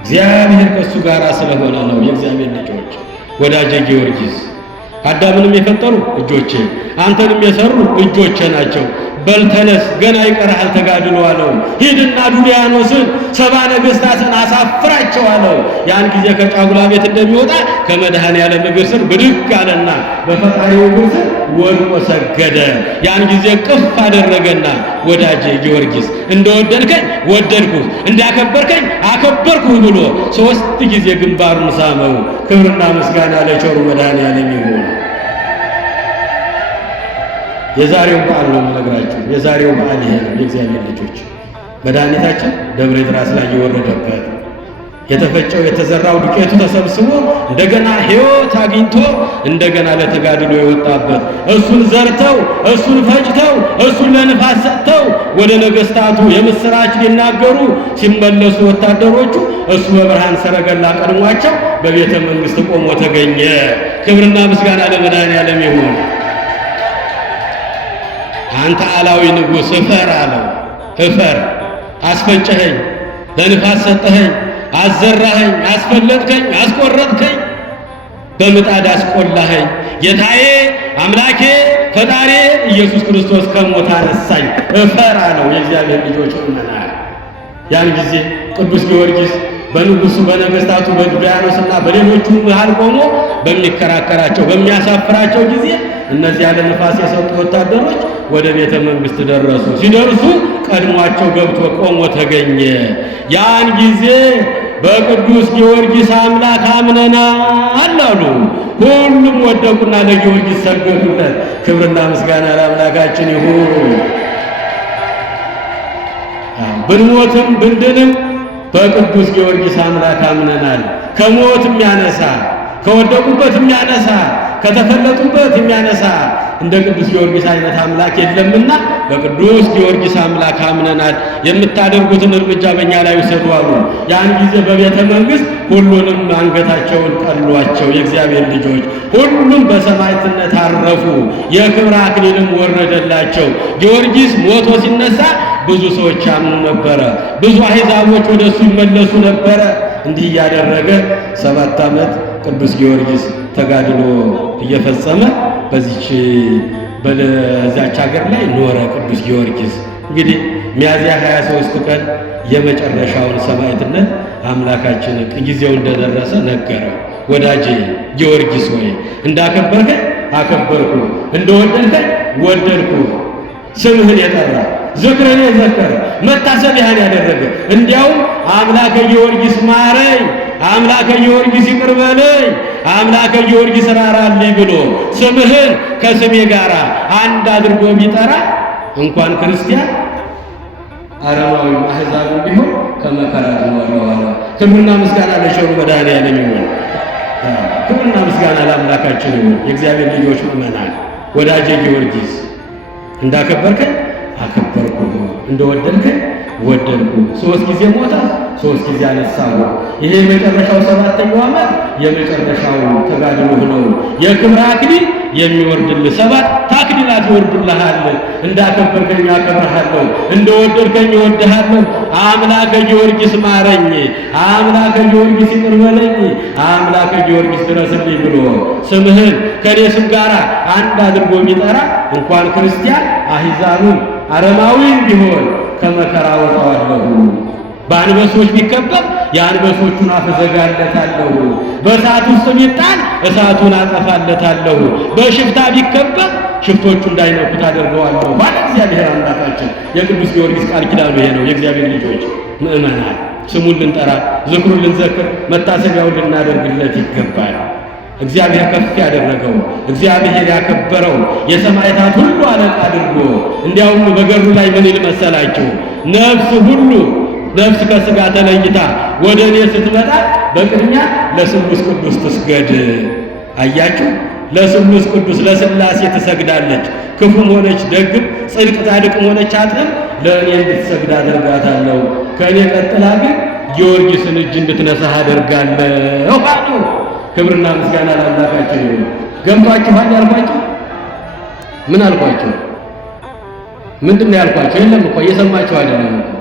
እግዚአብሔር ከሱ ጋር ስለሆነ ነው። የእግዚአብሔር ልጆች ወዳጄ ጊዮርጊስ አዳምንም የፈጠሩ እጆቼ፣ አንተንም የሰሩ እጆቼ ናቸው። በልተነስ ገና ይቀርሃል ተጋድሎ አለው። ሂድና ዱልያኖስን 70 ነገሥታትን አሳፍራቸው አለው። ያን ጊዜ ከጫጉላ ቤት እንደሚወጣ ከመድኃኔዓለም እግር ስር ብድግ አለና በፈጣሪው እግር ስር ወድቆ ሰገደ። ያን ጊዜ ቅፍ አደረገና ወዳጄ ጊዮርጊስ እንደወደድከኝ ወደድኩህ፣ እንዳከበርከኝ አከበርኩህ ብሎ 3 ጊዜ ግንባሩን ሳመው። ክብርና ምስጋና ለቸሩ መድኃኔዓለም ይሁን። የዛሬው በዓል ነው የምነግራችሁ። የዛሬው በዓል ይሄ ነው። የእግዚአብሔር ልጆች መድኃኒታችን ደብረ ይድራስ ላይ የወረደበት የተፈጨው የተዘራው ዱቄቱ ተሰብስቦ እንደገና ሕይወት አግኝቶ እንደገና ለተጋድሎ የወጣበት እሱን ዘርተው እሱን ፈጭተው እሱን ለንፋስ ሰጥተው ወደ ነገሥታቱ የምስራች ሊናገሩ ሲመለሱ ወታደሮቹ እሱ በብርሃን ሰረገላ ቀድሟቸው በቤተ መንግሥት ቆሞ ተገኘ። ክብርና ምስጋና ለመድኃኔዓለም ይሁን። አንተ አላዊ ንጉሥ እፈር አለው። እፈር፣ አስፈጨኸኝ፣ ለንፋስ ሰጠኸኝ፣ አዘራኸኝ፣ አስፈለጥከኝ፣ አስቆረጥከኝ፣ በምጣድ አስቆላኸኝ። ጌታዬ አምላኬ ፈጣሪ ኢየሱስ ክርስቶስ ከሞት አነሳኝ፣ እፈር አለው። የእግዚአብሔር ልጆች ሆነናል። ያን ጊዜ ቅዱስ ጊዮርጊስ በንጉሱ በነገሥታቱ በዱልያኖስና በሌሎቹ መሃል ቆሞ በሚከራከራቸው በሚያሳፍራቸው ጊዜ እነዚያ ለንፋስ የሰጡ ወታደሮች ወደ ቤተ መንግሥት ደረሱ። ሲደርሱ ቀድሟቸው ገብቶ ቆሞ ተገኘ። ያን ጊዜ በቅዱስ ጊዮርጊስ አምላክ አምነናል አሉ። ሁሉም ወደቁና ለጊዮርጊስ ሰገዱለት። ክብርና ምስጋና ለአምላካችን ይሁን። ብንሞትም ብንድንም በቅዱስ ጊዮርጊስ አምላክ አምነናል። ከሞት የሚያነሳ ከወደቁበት የሚያነሳ ከተፈለጡበት የሚያነሳ እንደ ቅዱስ ጊዮርጊስ አይነት አምላክ የለምና በቅዱስ ጊዮርጊስ አምላክ አምነናል። የምታደርጉትን እርምጃ በእኛ ላይ ውሰዱ አሉ። ያን ጊዜ በቤተ መንግሥት ሁሉንም አንገታቸውን ቀሏቸው። የእግዚአብሔር ልጆች ሁሉም በሰማዕትነት አረፉ። የክብር አክሊልም ወረደላቸው። ጊዮርጊስ ሞቶ ሲነሳ ብዙ ሰዎች ያምኑ ነበረ። ብዙ አሕዛቦች ወደሱ ይመለሱ ነበረ። እንዲህ እያደረገ 7 ዓመት ቅዱስ ጊዮርጊስ ተጋድሎ እየፈጸመ በዛች ሀገር ላይ ኖረ። ቅዱስ ጊዮርጊስ እንግዲህ ሚያዝያ 23 ቀን የመጨረሻውን ሰማዕትነት አምላካችን ጊዜው እንደደረሰ ነገረው። ወዳጄ ጊዮርጊስ ሆይ እንዳከበርከኝ አከበርኩ፣ እንደወደድከኝ ወደድኩ። ስምህን የጠራ ዝክርን የዘከረ መታሰቢያን ያደረገ እንዲያውም አምላከ ጊዮርጊስ ማረኝ፣ አምላከ ጊዮርጊስ ይቅር በለኝ፣ አምላከ ጊዮርጊስ ራራልኝ ብሎ ስምህን ከስሜ ጋር አንድ አድርጎ ቢጠራ እንኳን ክርስቲያን አረማዊ አሕዛብ ቢሆን ከመከራ ተወረዋል። ክብርና ምስጋና ለቸሩ መድኃኔዓለም ይሁን። ክብርና ምስጋና ለአምላካችን ይሁን። የእግዚአብሔር ልጆች ምእመናን፣ ወዳጄ ጊዮርጊስ እንዳከበርከኝ አከበርኩ፣ እንደወደድከኝ ወደድኩ። 3 ጊዜ ሞተ፣ 3 ጊዜ አነሳሁ። ይሄ የመጨረሻው 7ኛው ዓመት የመጨረሻው ተጋድሎህ ነው። የክብር አክሊል የሚወርድልህ 7 አክሊላት ይወርዱልሃል። እንዳከበርከኝ አከብርሃለሁ፣ እንደወደድከኝ እወድሃለሁ። አምላከ ጊዮርጊስ ማረኝ፣ አምላከ ጊዮርጊስ ይቅር በለኝ፣ አምላከ ጊዮርጊስ ድረስልኝ ብሎ ስምህን ከኔ ስም ጋር አንድ አድርጎ ቢጠራ እንኳን ክርስቲያን አሕዛብም አረማዊም ቢሆን ከመከራ ወጣዋለሁ። በአንበሶች ቢከበብ የአንበሶቹን አፍ እዘጋለታለሁ። በእሳት ውስጥ ቢጣል እሳቱን አጠፋለታለሁ። በሽፍታ ቢከበብ ሽፍቶቹ እንዳይነኩት አደርገዋለሁ። ባለ እግዚአብሔር አምላካችን የቅዱስ ጊዮርጊስ ቃል ኪዳኑ ይሄ ነው። የእግዚአብሔር ልጆች ምእመናን ስሙን ልንጠራ፣ ዝክሩን ልንዘክር፣ መታሰቢያውን ልናደርግለት ይገባል። እግዚአብሔር ከፍ ያደረገው እግዚአብሔር ያከበረው የሰማዕታት ሁሉ አለቃ አድርጎ እንዲያውም በገድሉ ላይ ምን ይል መሰላችሁ? ነፍስ ከሥጋ ተለይታ ወደ እኔ ስትመጣ በቅድሚያ ለስሉስ ቅዱስ ትስገድ። አያችሁ፣ ለስሉስ ቅዱስ ለሥላሴ ትሰግዳለች። ክፉም ሆነች ደግም፣ ጽድቅ ጻድቅም ሆነች ኃጥእም ለእኔ እንድትሰግድ አደርጋታለሁ። ከእኔ ቀጥላ ግን ጊዮርጊስን እጅ እንድትነሳህ አደርጋለሁ አሉ። ክብርና ምስጋና ለአምላካችን ይሁን። ገምቷችኋል? ያልኳችሁ ምን አልኳችሁ? ምንድን ነው ያልኳችሁ? የለም እኮ እየሰማችሁ አይደለም እኮ።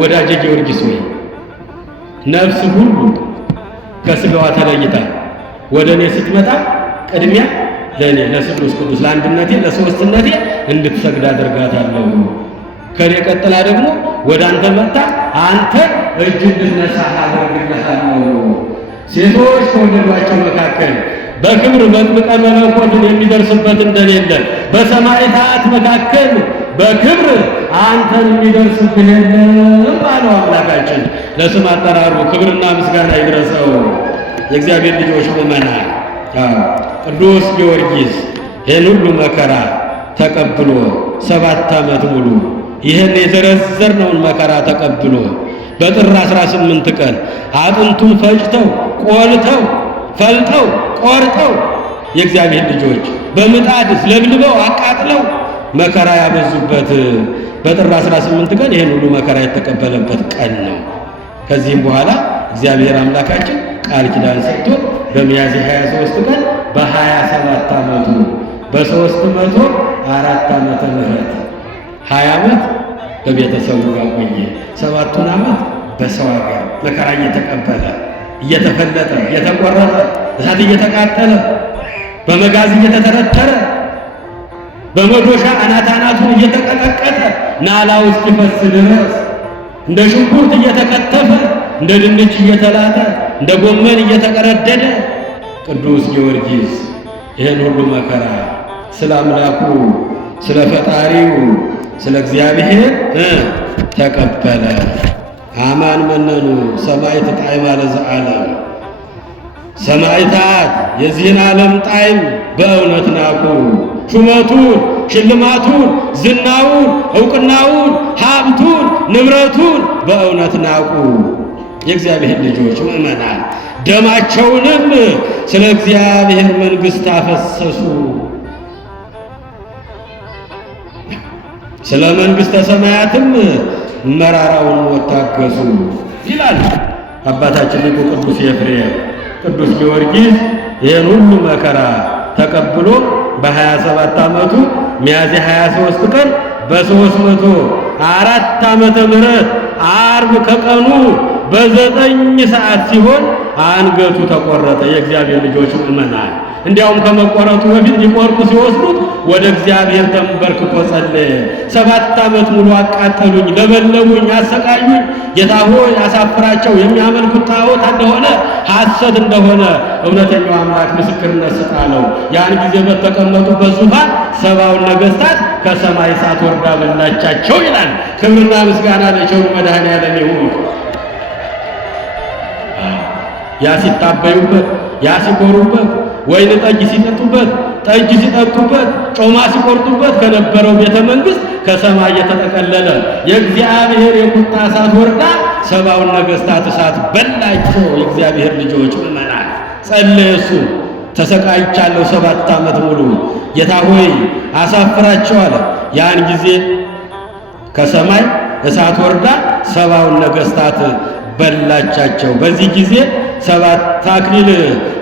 ወዳጄ ጊዮርጊስ ሆይ ነፍስ ሁሉ ከሥጋዋ ተለይታ ወደ እኔ ስትመጣ ቅድሚያ ለእኔ ለስሉስ ቅዱስ ለአንድነቴ ለሦስትነቴ እንድትሰግድ አደርጋታለሁ። ከኔ ቀጥላ ደግሞ ወደ አንተ መጣ አንተ እጅ እንድትነሳህ አደርግልሃለሁ። ሴቶች ከወለዷቸው መካከል በክብር መጥምቀ መለኮትን የሚደርስበት እንደሌለ በሰማዕታት መካከል በክብር አንተን የሚደርስብህ የለም አለው አምላካችን። ለስም አጠራሩ ክብርና ምስጋና ይድረሰው። የእግዚአብሔር ልጆች ምእመናን፣ ቅዱስ ጊዮርጊስ ይህን ሁሉ መከራ ተቀብሎ 7 ዓመት ሙሉ ይህን የዘረዘርነውን መከራ ተቀብሎ በጥር 18 ቀን አጥንቱን ፈጭተው ቆልተው ፈልጠው ቆርጠው የእግዚአብሔር ልጆች በምጣድ ለብልበው አቃጥለው መከራ ያበዙበት በጥር 18 ቀን ይህን ሁሉ መከራ የተቀበለበት ቀን ነው። ከዚህም በኋላ እግዚአብሔር አምላካችን ቃል ኪዳን ሰጥቶ በሚያዝያ 23 ቀን በ27 ዓመቱ በ304 ዓመተ ምህረት 20 ዓመት በቤተሰቡ ጋር ቆየ። 7ቱን ዓመት በሰው ሀገር መከራ እየተቀበለ እየተፈለጠ እየተቆረጠ እሳት እየተቃጠለ በመጋዝ እየተተረተረ በመዶሻ አናቱን እየተቀጠቀጠ ናላው እስኪፈስ ድረስ እንደ ሽንኩርት እየተከተፈ እንደ ድንች እየተላጠ እንደ ጎመን እየተቀረደደ ቅዱስ ጊዮርጊስ ይህን ሁሉ መከራ ስለ አምላኩ ስለ ፈጣሪው ስለ እግዚአብሔር ተቀበለ። አማን መነኑ ሰማዕት ጣዕመ ለዘዓለም። ሰማዕታት የዚህን ዓለም ጣዕም በእውነት ናቁ። ሹመቱን፣ ሽልማቱን፣ ዝናውን፣ ዕውቅናውን፣ ሀብቱን፣ ንብረቱን በእውነት ናቁ። የእግዚአብሔር ልጆች ምእመናን ደማቸውንም ስለ እግዚአብሔር መንግሥት አፈሰሱ። ስለ መንግሥተ ሰማያትም መራራውን ሞት ታገሱ ይላል አባታችን ሊቁ ቅዱስ ኤፍሬም። ቅዱስ ጊዮርጊስ ይህን ሁሉ መከራ ተቀብሎ በ27 ዓመቱ ሚያዝያ 23 ቀን በ304 ዓመተ ምህረት ዓርብ ከቀኑ በ9 ሰዓት ሲሆን አንገቱ ተቆረጠ። የእግዚአብሔር ልጆች ምእመናን፣ እንዲያውም ከመቆረጡ በፊት ሊቆርጡ ሲወስዱት ወደ እግዚአብሔር ተንበርክኮ ጸለየ። 7 ዓመት ሙሉ አቃጠሉኝ፣ ለበለቡኝ፣ አሰቃዩኝ። ጌታ ሆይ አሳፍራቸው፣ የሚያመልኩት ጣዖት እንደሆነ ሐሰት እንደሆነ እውነተኛው አምላክ ምስክርነት ስጥ አለው። ያን ጊዜ በተቀመጡበት ዙፋን 70 ነገሥታት ከሰማይ እሳት ወርዳ በላቻቸው ይላል። ክብርና ምስጋና ለቸሩ መድኃኔዓለም ይሁን። ያ ሲታበዩበት፣ ያ ሲኮሩበት፣ ወይን ጠጅ ሲጠጡበት፣ ጠጅ ሲጠጡበት፣ ጮማ ሲቆርጡበት ከነበረው ቤተ መንግሥት ከሰማይ የተጠቀለለ የእግዚአብሔር የቁጣ እሳት ወርዳ 70 ነገሥታት እሳት በላቸው። የእግዚአብሔር ልጆች ምእመናን ጸለየ። እሱ ተሰቃይቻለሁ 7 ዓመት ሙሉ፣ ጌታ ሆይ አሳፍራቸው አለ። ያን ጊዜ ከሰማይ እሳት ወርዳ 70 ነገሥታት በላቻቸው። በዚህ ጊዜ 7 አክሊል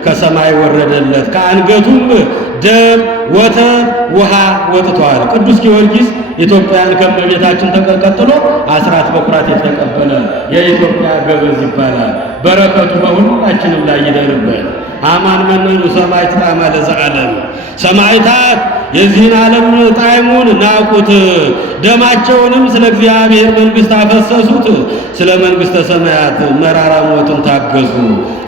ከሰማይ ወረደለት፣ ከአንገቱም ደም፣ ወተት፣ ውሃ ወጥቷል። ቅዱስ ጊዮርጊስ ኢትዮጵያን ከእመቤታችን ተቀጥሎ አስራት በኩራት የተቀበለ የኢትዮጵያ ገበዝ ይባላል። በረከቱ በሁላችንም ላይ ይደርብን። አማን መነኑ ሰማዕት ጣዕመ ለዘዓለም። ሰማዕታት የዚህን ዓለም ጣዕሙን ናቁት፣ ደማቸውንም ስለ እግዚአብሔር መንግሥት አፈሰሱት። ስለ መንግሥተ ሰማያት መራራ ሞትን ታገሱ፣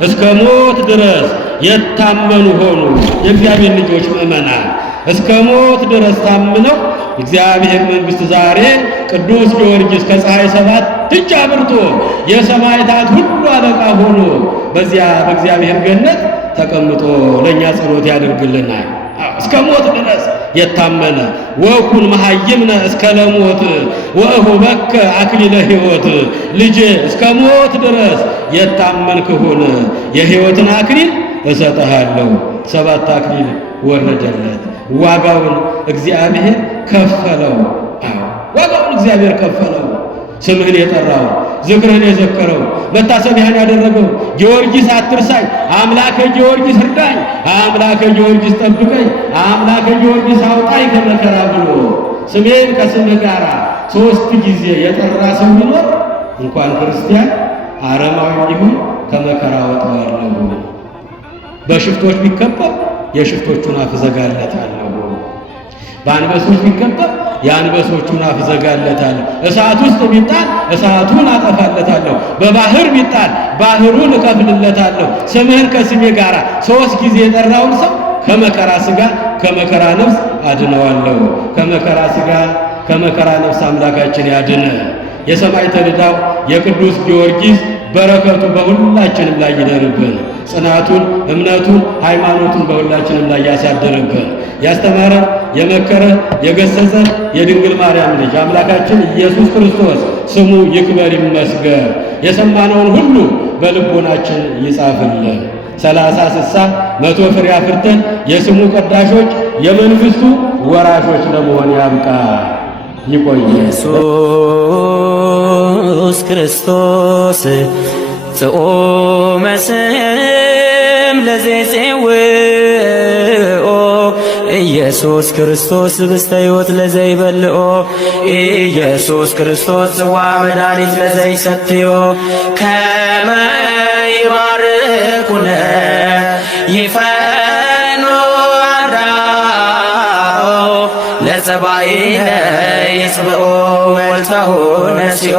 እስከ ሞት ድረስ የታመኑ ሆኑ። የእግዚአብሔር ልጆች ምእመናን እስከ ሞት ድረስ ታምነው እግዚአብሔር መንግሥት ዛሬ ቅዱስ ጊዮርጊስ ከፀሐይ 7 እጅ አብርቶ የሰማዕታት ሁሉ አለቃ ሆኖ በዚያ በእግዚአብሔር ገነት ተቀምጦ ለእኛ ጸሎት ያደርግልናል። እስከ ሞት ድረስ የታመነ ወኩን መሐይምነ እስከ ለሞት ወእሁበከ አክሊለ ሕይወት። ልጄ እስከ ሞት ድረስ የታመንክ ሁን፣ የሕይወትን አክሊል እሰጥሃለሁ። 7 አክሊል ወረደለት። ዋጋውን እግዚአብሔር ከፈለው። ዋጋውን እግዚአብሔር ከፈለው። ስምህን የጠራው፣ ዝክርህን የዘከረው፣ መታሰቢያን ያደረገው ጊዮርጊስ አትርሳኝ፣ አምላከ ጊዮርጊስ እርዳኝ፣ አምላከ ጊዮርጊስ ጠብቀኝ፣ አምላከ ጊዮርጊስ አውጣኝ ከመከራ ብሎ ስሜን ከስምህ ጋር 3 ጊዜ የጠራ ሰው ቢኖር እንኳን ክርስቲያን አረማዊ ቢሆን ከመከራ አወጣዋለሁ። በሽፍቶች ቢከበብ የሽፍቶቹን አፍ እዘጋለታለሁ። በአንበሶች ቢከበብ የአንበሶቹን አፍ እዘጋለታለሁ። እሳት ውስጥ ቢጣል እሳቱን አጠፋለታለሁ። በባህር ቢጣል ባህሩን እከፍልለታለሁ። ስምህን ከስሜ ጋር 3 ጊዜ የጠራውን ሰው ከመከራ ሥጋ ከመከራ ነፍስ አድነዋለሁ። ከመከራ ሥጋ ከመከራ ነፍስ አምላካችን ያድነ። የሰማዕተ ልዳው የቅዱስ ጊዮርጊስ በረከቱ በሁላችንም ላይ ይደርብን። ጽናቱን፣ እምነቱን፣ ሃይማኖቱን በሁላችንም ላይ ያሳድርብን። ያስተማረን፣ የመከረን፣ የገሰጸን የድንግል ማርያም ልጅ አምላካችን ኢየሱስ ክርስቶስ ስሙ ይክበር ይመስገን። የሰማነውን ሁሉ በልቦናችን ይጻፍልን። 30፣ 60፣ 100 ፍሬ አፍርተን የስሙ ቀዳሾች የመንግሥቱ ወራሾች ለመሆን ያብቃ። ይቆየ። ኢየሱስ ክርስቶስ ጽኦመ ስም ለዘይጼውኦ ኢየሱስ ክርስቶስ ብስተ ሕይወት ለዘይበልኦ ኢየሱስ ክርስቶስ ጽዋ መድኃኒት ለዘይሰትዮ ከመ ይባርኩነ ይፈኖ አርዳኦ ለጸባኢነ ይጽብኦ ወልታሁ ነሲኦ